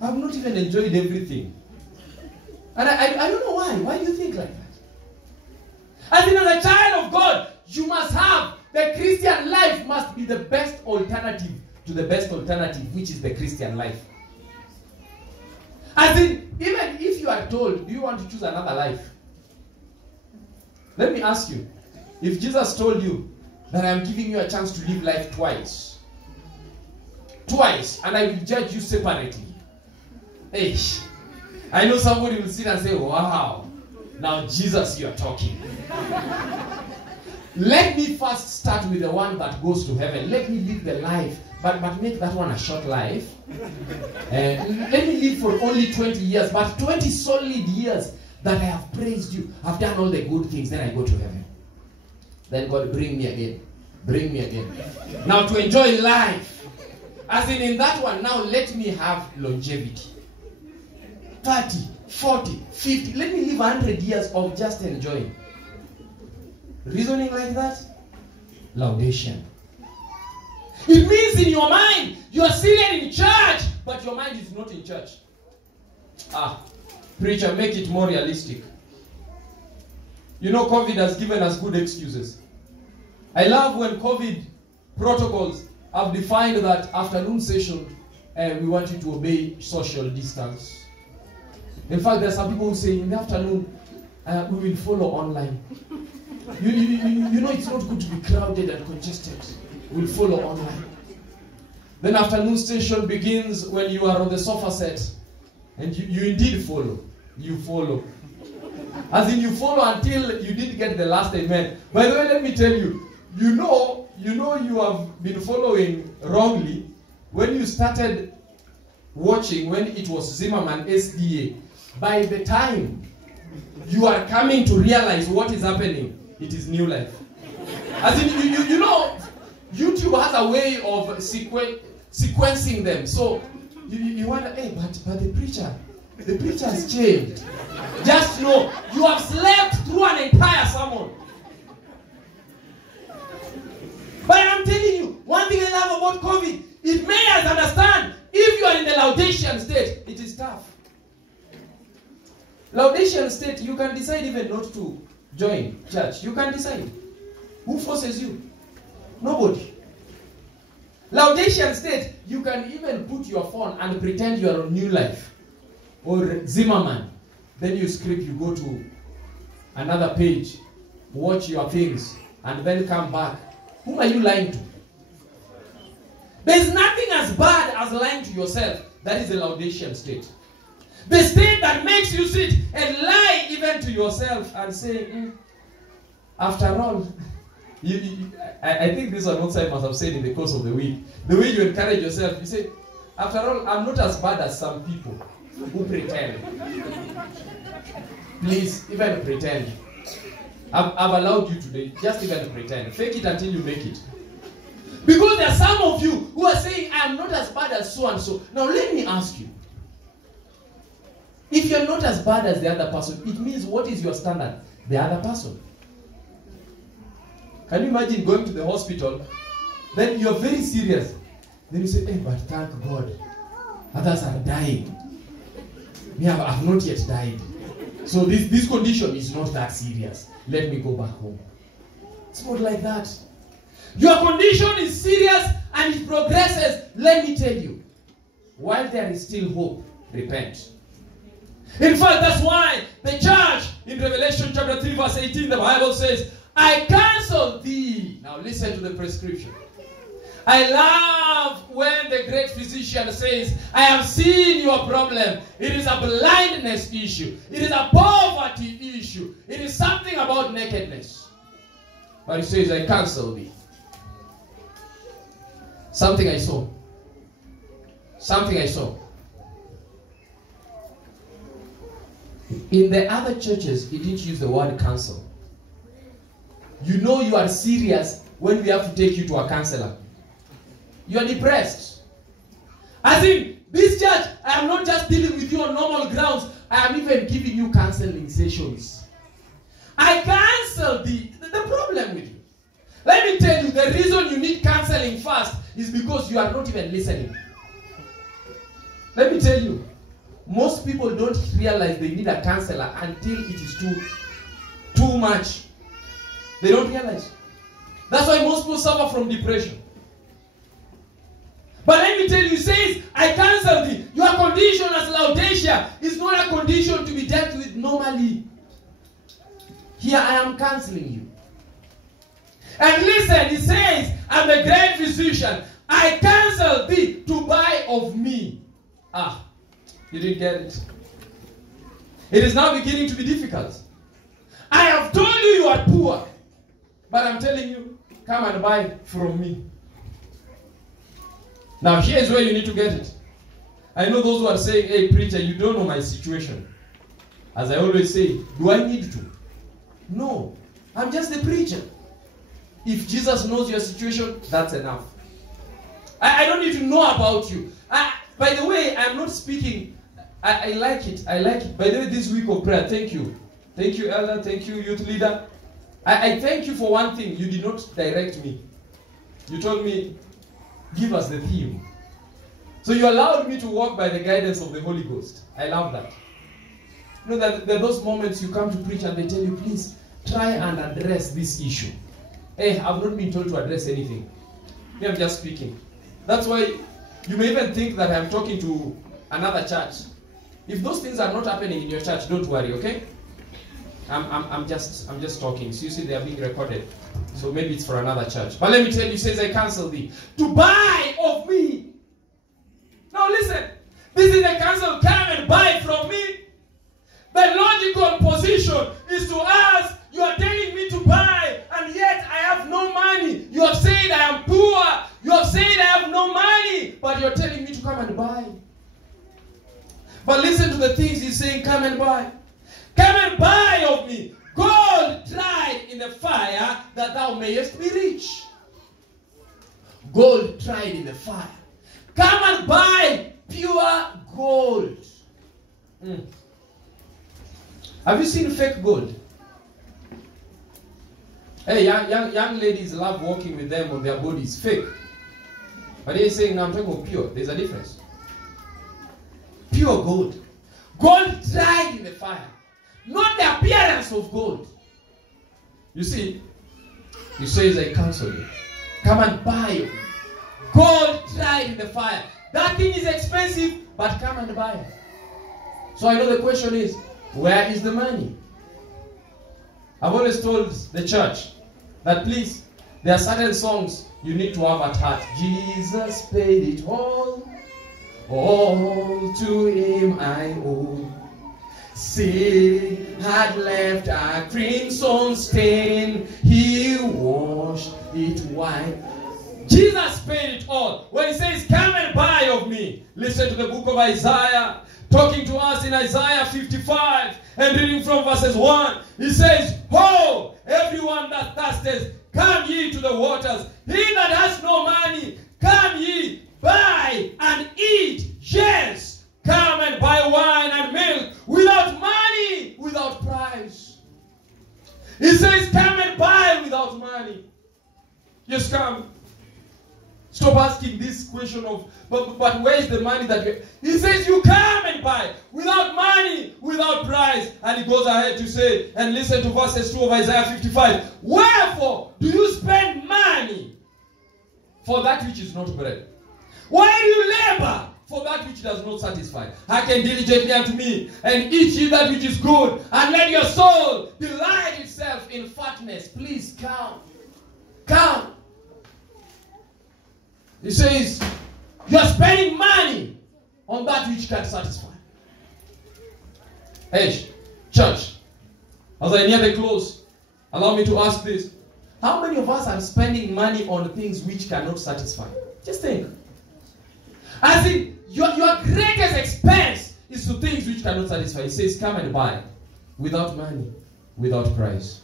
I've not even enjoyed everything. And I don't know why. Why do you think like that? As in, as a child of God, you must have, the Christian life must be the best alternative to the best alternative, which is the Christian life. As in, even if you are told, do you want to choose another life? Let me ask you, if Jesus told you that I am giving you a chance to live life twice, and I will judge you separately. Hey, I know somebody will sit and say, wow, now Jesus, you are talking. Let me first start with the one that goes to heaven. Let me live the life, but make that one a short life. Let me live for only 20 years, but 20 solid years that I have praised you, I've done all the good things, then I go to heaven. Then God, bring me again. Bring me again. Now to enjoy life. As in that one, now let me have longevity. 30, 40, 50. Let me live 100 years of just enjoying. Reasoning like that? Laudation. It means in your mind, you are seated in church, but your mind is not in church. Preacher, make it more realistic. You know, COVID has given us good excuses. I love when COVID protocols have defined that afternoon session, we want you to obey social distance. In fact, there are some people who say in the afternoon, we will follow online. You know it's not good to be crowded and congested. We'll follow online. Then afternoon session begins when you are on the sofa set. And you indeed follow. You follow. As in you follow until you didn't get the last amen. By the way, let me tell you, you know you have been following wrongly when you started watching when it was Zimmerman SDA. By the time you are coming to realize what is happening, it is New Life. As in, you know, YouTube has a way of sequencing them. So you wonder, hey, but the preacher has changed. Just know, you have slept through an entire sermon. But I'm telling you, one thing I love about COVID, it made us understand, if you are in the Laodicean state, it is tough. Laodicean state, you can decide even not to join church. You can decide. Who forces you? Nobody. Laodicean state, you can even put your phone and pretend you are on New Life or Zimmerman. Then you script, you go to another page, watch your things, and then come back. Whom are you lying to? There's nothing as bad as lying to yourself. That is the Laodicean state. The state that makes you sit and lie yourself and say, after all, I think this one also I must have said in the course of the week. The way you encourage yourself, you say, after all, I'm not as bad as some people who pretend. Please, even pretend. I've allowed you today, just even pretend. Fake it until you make it. Because there are some of you who are saying, I'm not as bad as so and so. Now let me ask you. If you're not as bad as the other person, it means what is your standard? The other person. Can you imagine going to the hospital, then you're very serious. Then you say, hey, but thank God, others are dying. Me, I've not yet died. So this condition is not that serious. Let me go back home. It's not like that. Your condition is serious and it progresses. Let me tell you, while there is still hope, repent. In fact, that's why the church in Revelation chapter 3 verse 18, the Bible says, I cancel thee. Now listen to the prescription. I love when the great physician says, I have seen your problem. It is a blindness issue. It is a poverty issue. It is something about nakedness. But he says, I cancel thee. Something I saw. Something I saw. In the other churches, he didn't use the word cancel. You know you are serious when we have to take you to a counselor. You are depressed. As in, this church, I am not just dealing with you on normal grounds. I am even giving you counseling sessions. I cancel the problem with you. Let me tell you, the reason you need counseling first is because you are not even listening. Let me tell you, most people don't realize they need a counselor until it is too much. They don't realize. That's why most people suffer from depression. But let me tell you, he says, I cancel thee. Your condition as Laodicea is not a condition to be dealt with normally. Here I am canceling you. And listen, he says, I'm the great physician. I cancel thee to buy of me. You didn't get it. It is now beginning to be difficult. I have told you you are poor. But I'm telling you, come and buy from me. Now here's where you need to get it. I know those who are saying, hey preacher, you don't know my situation. As I always say, do I need to? No. I'm just the preacher. If Jesus knows your situation, that's enough. I don't need to know about you. By the way, I'm not speaking. I like it. I like it. By the way, this week of prayer, thank you. Thank you, elder. Thank you, youth leader. I thank you for one thing. You did not direct me. You told me, give us the theme. So you allowed me to walk by the guidance of the Holy Ghost. I love that. You know that there are those moments you come to preach and they tell you, please, try and address this issue. Hey, I've not been told to address anything. I'm just speaking. That's why you may even think that I'm talking to another church. If those things are not happening in your church, don't worry, okay? I'm just talking. So you see, they are being recorded. So maybe it's for another church. But let me tell you, he says, I cancel thee. To buy of me. Now listen. This is a cancel. Come and buy from me. The logical position is to ask, you are telling me to buy, and yet I have no money. You have said I am poor. You have said I have no money, but you're telling me to come and buy. But listen to the things he's saying, come and buy. Come and buy of me gold tried in the fire, that thou mayest be rich. Gold tried in the fire. Come and buy pure gold. Have you seen fake gold? Hey, young ladies love walking with them on their bodies. Fake. But he's saying, now I'm talking about pure. There's a difference. Pure gold. Gold tried in the fire. Not the appearance of gold. You see, he says, I counsel you. Come and buy gold tried in the fire. That thing is expensive, but come and buy it. So I know the question is, where is the money? I've always told the church that please, there are certain songs you need to have at heart. Jesus paid it all to him I owe. Sin had left a crimson stain. He washed it white. Jesus paid it all. When he says, come and buy of me. Listen to the book of Isaiah. Talking to us in Isaiah 55. And reading from verses 1. He says, ho, everyone that thirsteth, come ye to the waters. He that has no money, come ye, buy and eat. Yes, come and buy wine and milk without money, without price. He says, come and buy without money. Just come. Stop asking this question of, but where is the money that you... He says, you come and buy without money, without price. And he goes ahead to say, and listen to verses 2 of Isaiah 55. Wherefore do you spend money for that which is not bread? Why do you labor for that which does not satisfy? Hearken diligently unto me, and eat ye that which is good, and let your soul delight itself in fatness. Please come. Come. He says, you are spending money on that which can satisfy. Hey, church, as I near the close, allow me to ask this. How many of us are spending money on things which cannot satisfy? Just think. As in, your greatest expense is to things which cannot satisfy. He says, come and buy without money, without price.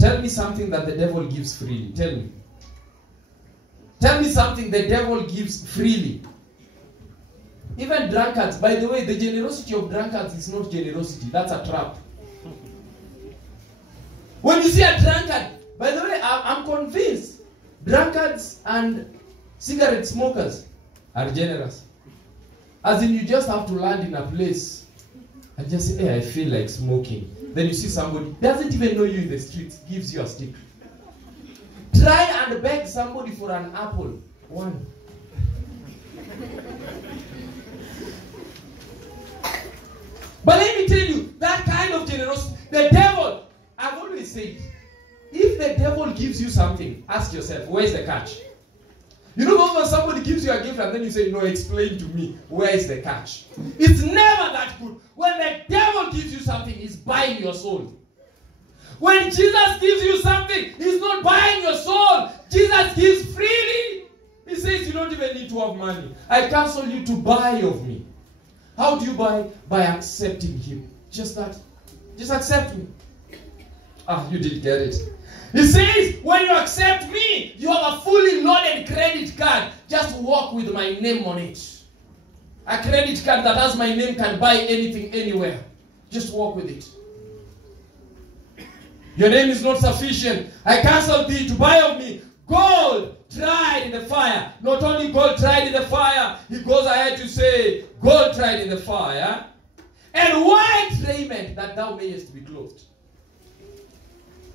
Tell me something that the devil gives freely. Tell me. Tell me something the devil gives freely. Even drunkards. By the way, the generosity of drunkards is not generosity. That's a trap. When you see a drunkard, by the way, I'm convinced drunkards and cigarette smokers are generous. As in, you just have to land in a place and just say, hey, I feel like smoking. Then you see somebody, doesn't even know you in the streets, gives you a stick. Try and beg somebody for an apple. One. But let me tell you, that kind of generosity, the devil, I've always said, if the devil gives you something, ask yourself, where's the catch? You know when somebody gives you a gift and then you say, no, explain to me, where is the catch? It's never that good. When the devil gives you something, he's buying your soul. When Jesus gives you something, he's not buying your soul. Jesus gives freely. He says you don't even need to have money. I counsel you to buy of me. How do you buy? By accepting him. Just that. Just accept me. Ah, you did get it. He says, when you accept me, you have a fully loaded credit card. Just walk with my name on it. A credit card that has my name can buy anything, anywhere. Just walk with it. Your name is not sufficient. I counsel thee to buy of me gold tried in the fire. Not only gold tried in the fire, he goes ahead to say, gold tried in the fire, and white raiment that thou mayest be clothed.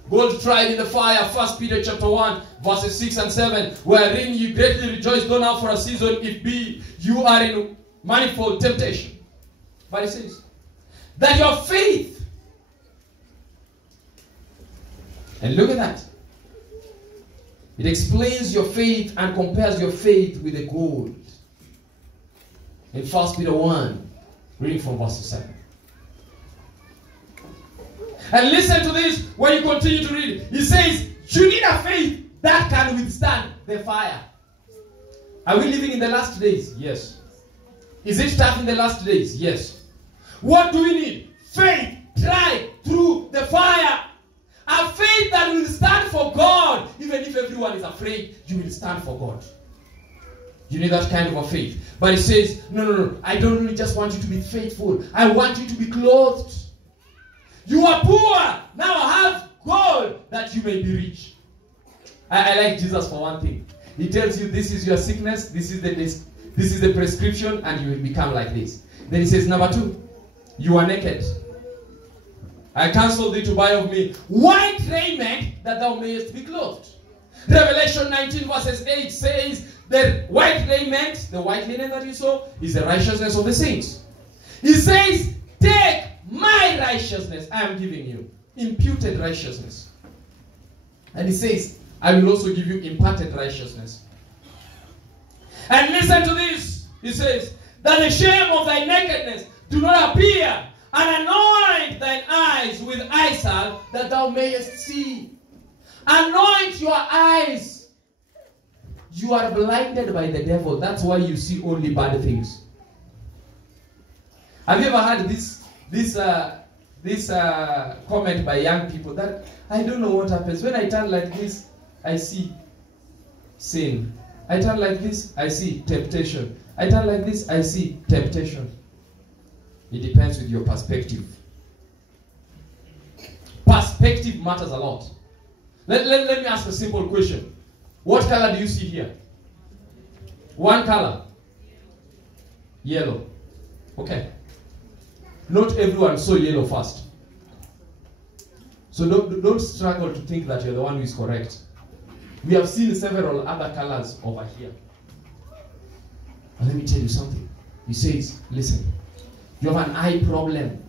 Gold tried in the fire, 1 Peter chapter 1, verses 6 and 7, wherein you greatly rejoice, though now for a season, if be you are in manifold temptation. But it says, that your faith, and look at that. It explains your faith and compares your faith with the gold. In 1 Peter 1, reading from verse 7. And listen to this when you continue to read. He says, you need a faith that can withstand the fire. Are we living in the last days? Yes. Is it tough in the last days? Yes. What do we need? Faith tried through the fire. A faith that will stand for God. Even if everyone is afraid, you will stand for God. You need that kind of a faith. But it says, no. I don't really just want you to be faithful. I want you to be clothed. You are poor. Now have gold that you may be rich. I like Jesus for one thing. He tells you this is your sickness, this is the prescription, and you will become like this. Then he says, number 2, you are naked. I counsel thee to buy of me white raiment that thou mayest be clothed. Revelation 19 verses 8 says, the white raiment, the white linen that you saw, is the righteousness of the saints. He says, take my righteousness I am giving you. Imputed righteousness. And he says, I will also give you imparted righteousness. And listen to this. He says, that the shame of thy nakedness do not appear, And anoint thine eyes with eye salve, that thou mayest see. Anoint your eyes. You are blinded by the devil. That's why you see only bad things. Have you ever heard this comment by young people that I don't know what happens when I turn like this, I see sin. I turn like this, I see temptation. I turn like this, I see temptation. It depends with your perspective. Perspective matters a lot. Let me ask a simple question. What color do you see here? One color. Yellow. Okay. Not everyone saw yellow first. So don't struggle to think that you're the one who is correct. We have seen several other colors over here. And let me tell you something. He says, listen, you have an eye problem.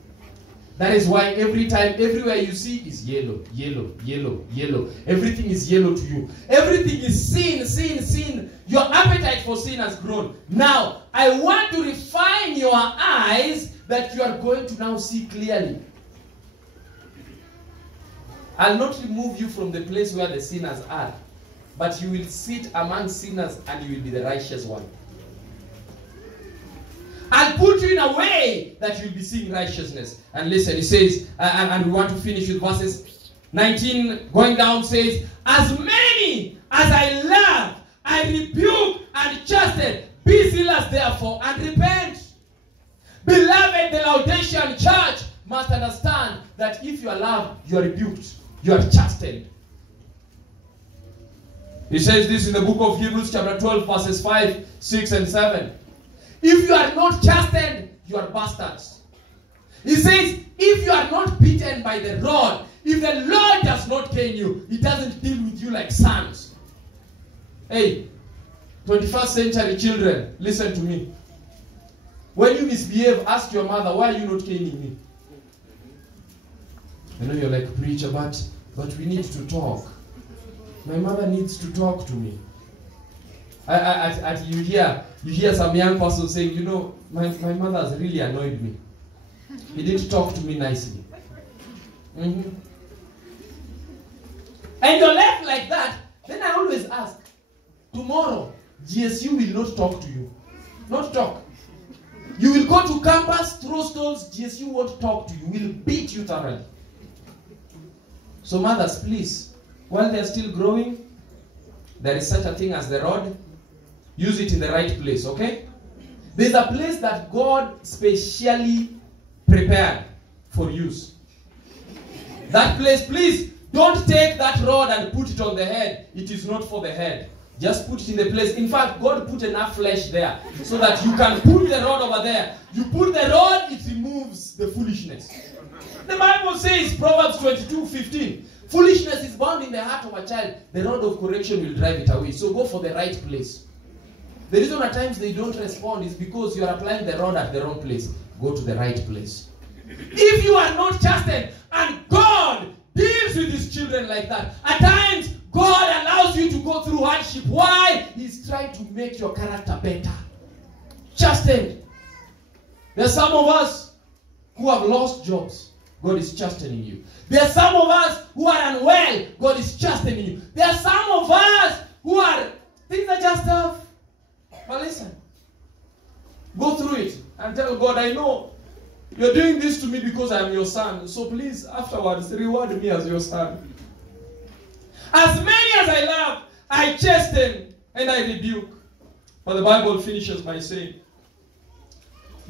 That is why every time, everywhere you see is yellow, yellow, yellow, yellow. Everything is yellow to you. Everything is sin, sin, sin. Your appetite for sin has grown. Now, I want to refine your eyes that you are going to now see clearly. I'll not remove you from the place where the sinners are, but you will sit among sinners and you will be the righteous one. I'll put you in a way that you'll be seeing righteousness. And listen, he says, and we want to finish with verses 19 going down, says, as many as I love, I rebuke and chasten. Be zealous therefore and repent. Beloved, the Laodicean church must understand that if you are loved, you are rebuked, you are chastened. He says this in the book of Hebrews chapter 12 verses 5, 6 and 7. If you are not chastened, you are bastards. He says, if you are not beaten by the rod, if the Lord does not cane you, he doesn't deal with you like sons. Hey, 21st century children, listen to me. When you misbehave, ask your mother, why are you not caning me? I know you're like, preacher, but we need to talk. My mother needs to talk to me. You hear some young person saying, you know, my mother has really annoyed me. He didn't talk to me nicely. Mm-hmm. And you're left like that. Then I always ask, tomorrow, GSU will not talk to you. Not talk. You will go to campus, throw stones, GSU won't talk to you. Will beat you thoroughly. So mothers, please, while they're still growing, there is such a thing as the rod. Use it in the right place, okay? There's a place that God specially prepared for use. That place, please, don't take that rod and put it on the head. It is not for the head. Just put it in the place. In fact, God put enough flesh there so that you can put the rod over there. You put the rod, it removes the foolishness. The Bible says, Proverbs 22:15, foolishness is bound in the heart of a child. The rod of correction will drive it away. So go for the right place. The reason at times they don't respond is because you are applying the rod at the wrong place. Go to the right place. If you are not chastened, and God deals with his children like that, at times God allows you to go through hardship. Why? He's trying to make your character better. Chastened. There are some of us who have lost jobs. God is chastening you. There are some of us who are unwell. God is chastening you. There are some of us who are, things are just tough. But listen, go through it and tell God, I know you're doing this to me because I am your son. So please, afterwards, reward me as your son. As many as I love, I chasten and I rebuke. But the Bible finishes by saying,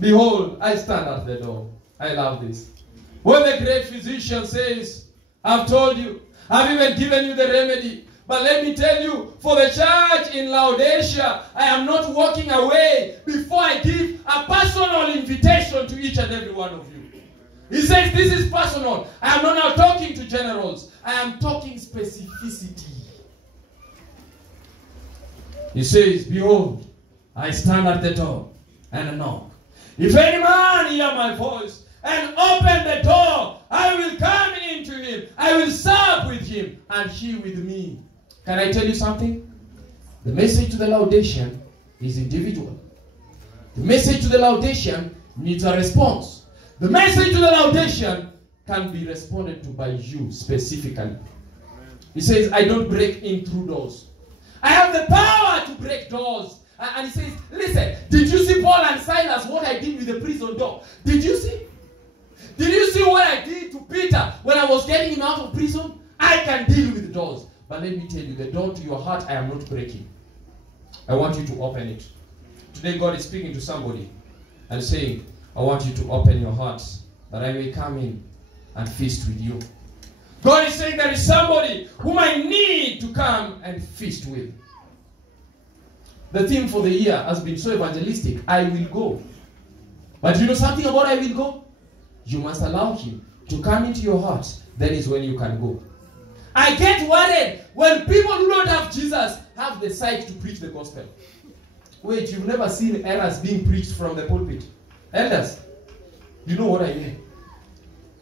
behold, I stand at the door. I love this. When the great physician says, I've told you, I've even given you the remedy. But let me tell you, for the church in Laodicea, I am not walking away before I give a personal invitation to each and every one of you. He says this is personal. I am not now talking to generals. I am talking specificity. He says, behold, I stand at the door and knock. If any man hear my voice and open the door, I will come into him. I will serve with him and he with me. Can I tell you something? The message to the Laodicean is individual. The message to the Laodicean needs a response. The message to the Laodicean can be responded to by you specifically. He says, I don't break in through doors. I have the power to break doors. And he says, listen, did you see Paul and Silas, what I did with the prison door? Did you see? Did you see what I did to Peter when I was getting him out of prison? I can deal with the doors. But let me tell you, the door to your heart, I am not breaking. I want you to open it. Today God is speaking to somebody and saying, I want you to open your heart that I may come in and feast with you. God is saying there is somebody whom I need to come and feast with. The theme for the year has been so evangelistic. I will go. But you know something about I will go? You must allow him to come into your heart. That is when you can go. I get worried when people who don't have Jesus have the sight to preach the gospel. Wait, you've never seen errors being preached from the pulpit? Elders, you know what I mean.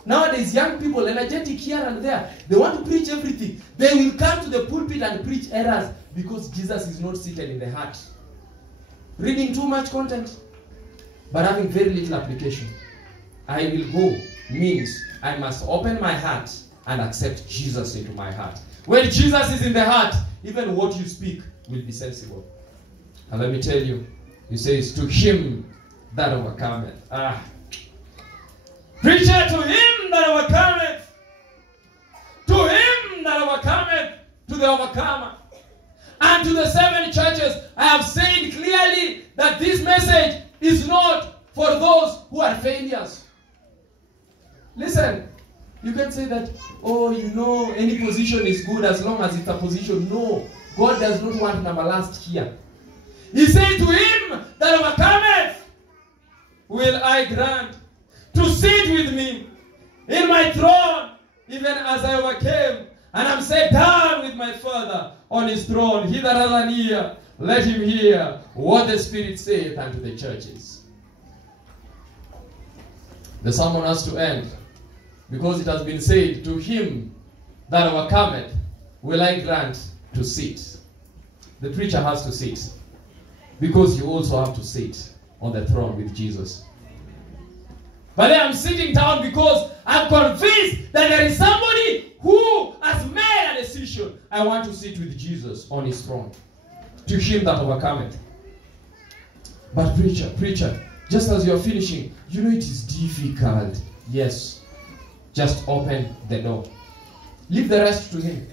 Nowadays, young people, energetic here and there, they want to preach everything. They will come to the pulpit and preach errors because Jesus is not seated in the heart. Reading too much content, but having very little application. I will go means I must open my heart and accept Jesus into my heart. When Jesus is in the heart, even what you speak will be sensible. And let me tell you, he says, to him that overcometh. Preacher, to him that overcometh. To him that overcometh, to the overcomer. And to the 7 churches, I have said clearly that this message is not for those who are failures. Listen, you can say that, oh, you know, any position is good as long as it's a position. No, God does not want number last here. He said, to him that overcometh, will I grant to sit with me in my throne, even as I overcame, and am set down with my Father on his throne. He that has an ear, let him hear what the Spirit saith unto the churches. The sermon has to end, because it has been said, to him that overcometh, will I grant to sit. The preacher has to sit, because you also have to sit on the throne with Jesus. But I am sitting down because I'm convinced that there is somebody who has made a decision. I want to sit with Jesus on his throne. To him that overcometh. But preacher, just as you're finishing, you know it is difficult. Yes. Just open the door. Leave the rest to him.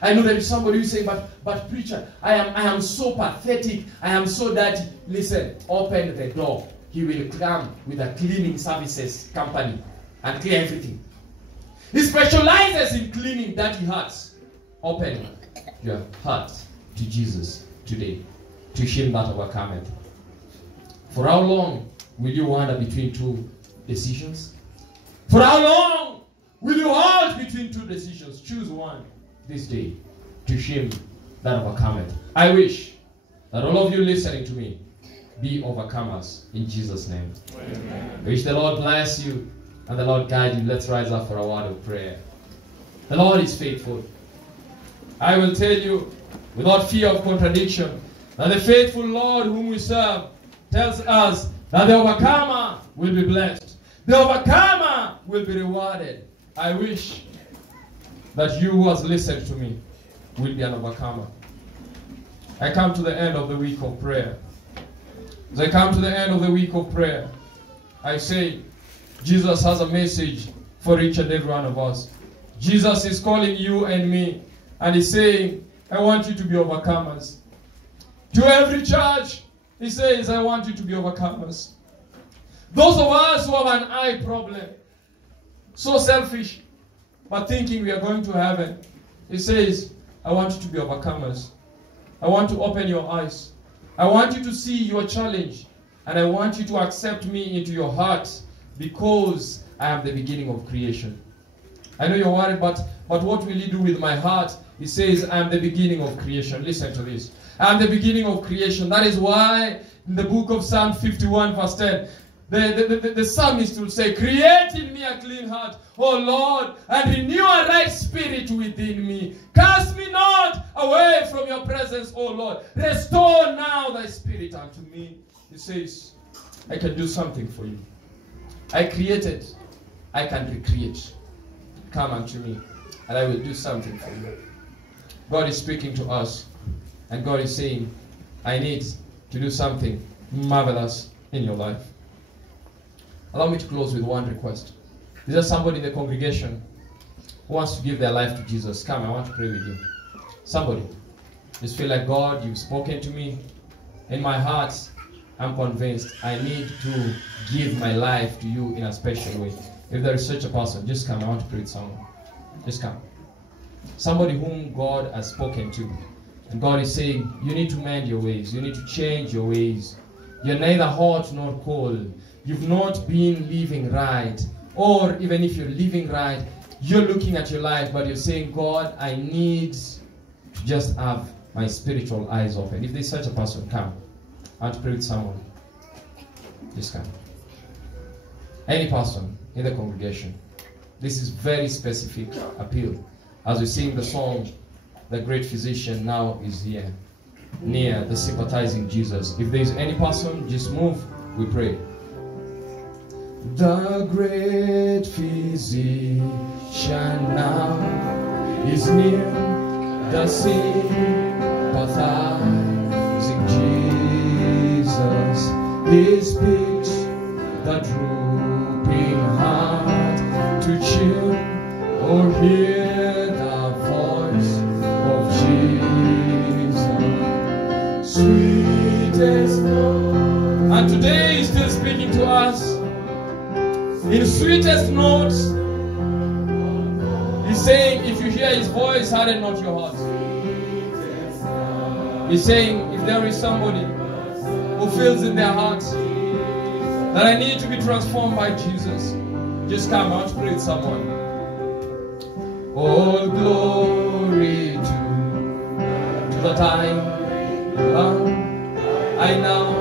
I know there is somebody who is saying, but preacher, I am so pathetic. I am so dirty. Listen, open the door. He will come with a cleaning services company and clear everything. He specializes in cleaning dirty hearts. Open your heart to Jesus today. To him that overcometh. For how long will you wander between two decisions? For how long will you halt between two decisions? Choose one this day. To him that overcometh. I wish that all of you listening to me be overcomers in Jesus' name. Amen. I wish the Lord bless you and the Lord guide you. Let's rise up for a word of prayer. The Lord is faithful. I will tell you without fear of contradiction that the faithful Lord whom we serve tells us that the overcomer will be blessed. The overcomer will be rewarded. I wish that you who has listened to me will be an overcomer. I come to the end of the week of prayer. As I come to the end of the week of prayer, I say, Jesus has a message for each and every one of us. Jesus is calling you and me, and he's saying, I want you to be overcomers. To every church, he says, I want you to be overcomers. Those of us who have an eye problem, so selfish, but thinking we are going to heaven, he says, I want you to be overcomers. I want to open your eyes. I want you to see your challenge, and I want you to accept me into your heart, because I am the beginning of creation. I know you're worried, but what will you do with my heart? He says, I am the beginning of creation. Listen to this. I am the beginning of creation. That is why in the book of Psalm 51 verse 10, the psalmist will say, create in me a clean heart, O Lord, and renew a right spirit within me. Cast me not away from your presence, O Lord. Restore now thy spirit unto me. He says, I can do something for you. I created, I can recreate. Come unto me, and I will do something for you. God is speaking to us, and God is saying, I need to do something marvelous in your life. Allow me to close with one request. Is there somebody in the congregation who wants to give their life to Jesus? Come, I want to pray with you. Somebody. Just feel like, God, you've spoken to me. In my heart, I'm convinced I need to give my life to you in a special way. If there is such a person, just come. I want to pray with someone. Just come. Somebody whom God has spoken to. And God is saying, you need to mend your ways. You need to change your ways. You're neither hot nor cold. You've not been living right. Or even if you're living right, you're looking at your life, but you're saying, God, I need to just have my spiritual eyes open. If there's such a person, come. I want to pray with someone. Just come. Any person in the congregation. This is very specific appeal. As we sing the song, the great physician now is here, near the sympathizing Jesus. If there is any person, just move, we pray. The great physician now is near, the sympathizing Jesus. He speaks the drooping heart to cheer or hear the voice of Jesus. Sweetest note. And today he's still speaking to us. In sweetest notes, he's saying, if you hear his voice, harden not your heart. He's saying, if there is somebody who feels in their heart that I need to be transformed by Jesus, just come out to pray with someone. All glory to the time I now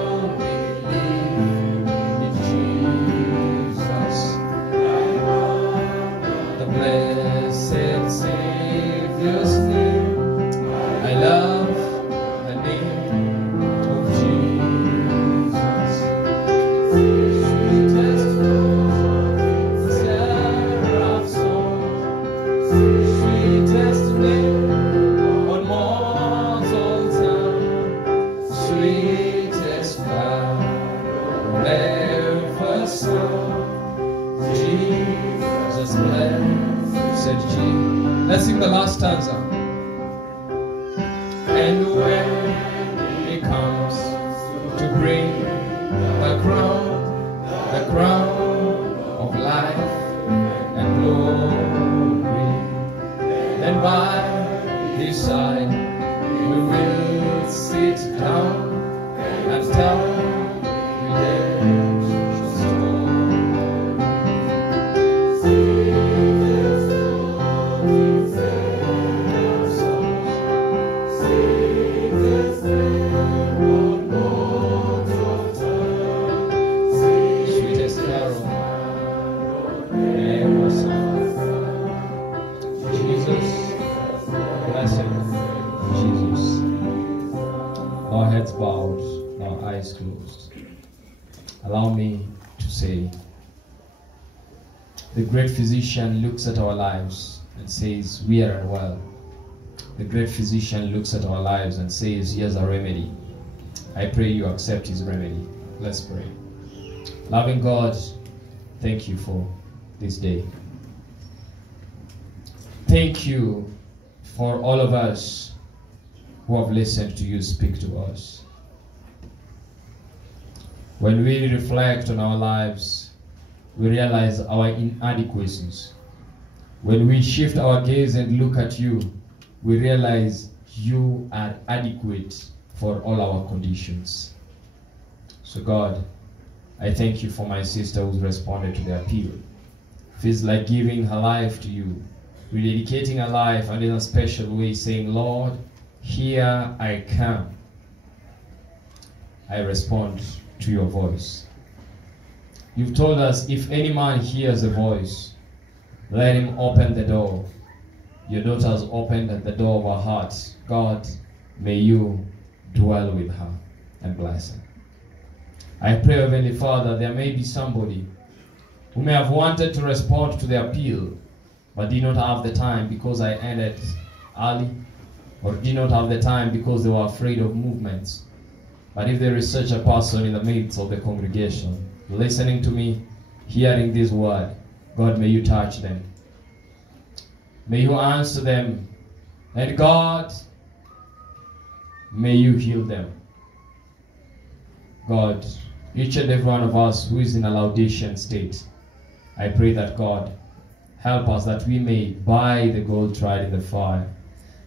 Savior's name. I love the name of Jesus. Sweetest note, seraph song, sweetest name on mortal tongue, sweetest carol ever sung. Jesus blessed Jesus. Let's sing the last stanza. And when he comes to bring the crown of life and glory, then by his side we will sit down and tell redemption's story. Bowed, our eyes closed. Allow me to say, the great physician looks at our lives and says, we are unwell. The great physician looks at our lives and says, here's a remedy. I pray you accept his remedy. Let's pray. Loving God, thank you for this day. Thank you for all of us who have listened to you speak to us. When we reflect on our lives, we realize our inadequacies. When we shift our gaze and look at you, we realize you are adequate for all our conditions. So God, I thank you for my sister who's responded to the appeal. Feels like giving her life to you, rededicating her life, and in a special way saying, Lord, here I come. I respond to your voice. You've told us, if any man hears a voice, let him open the door. Your daughter has opened the door of her heart. God, may you dwell with her and bless her. I pray, Heavenly Father, there may be somebody who may have wanted to respond to the appeal, but did not have the time because I ended early, or did not have the time because they were afraid of movements. But if there is such a person in the midst of the congregation, listening to me, hearing this word, God, may you touch them. May you answer them. And God, may you heal them. God, each and every one of us who is in a Laodicean state, I pray that God, help us that we may buy the gold tried in the fire,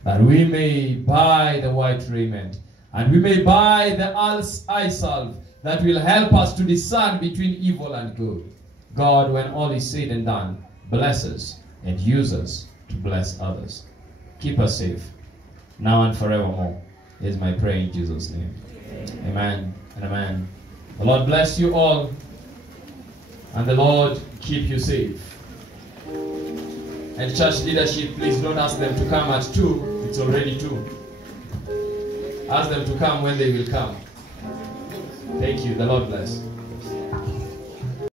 that we may buy the white raiment, and we may buy the eye salve that will help us to discern between evil and good. God, when all is said and done, bless us and use us to bless others. Keep us safe, now and forevermore, is my prayer in Jesus' name. Amen and amen. The Lord bless you all, and the Lord keep you safe. And church leadership, please don't ask them to come at 2. It's already 2. Ask them to come when they will come. Thank you. The Lord bless.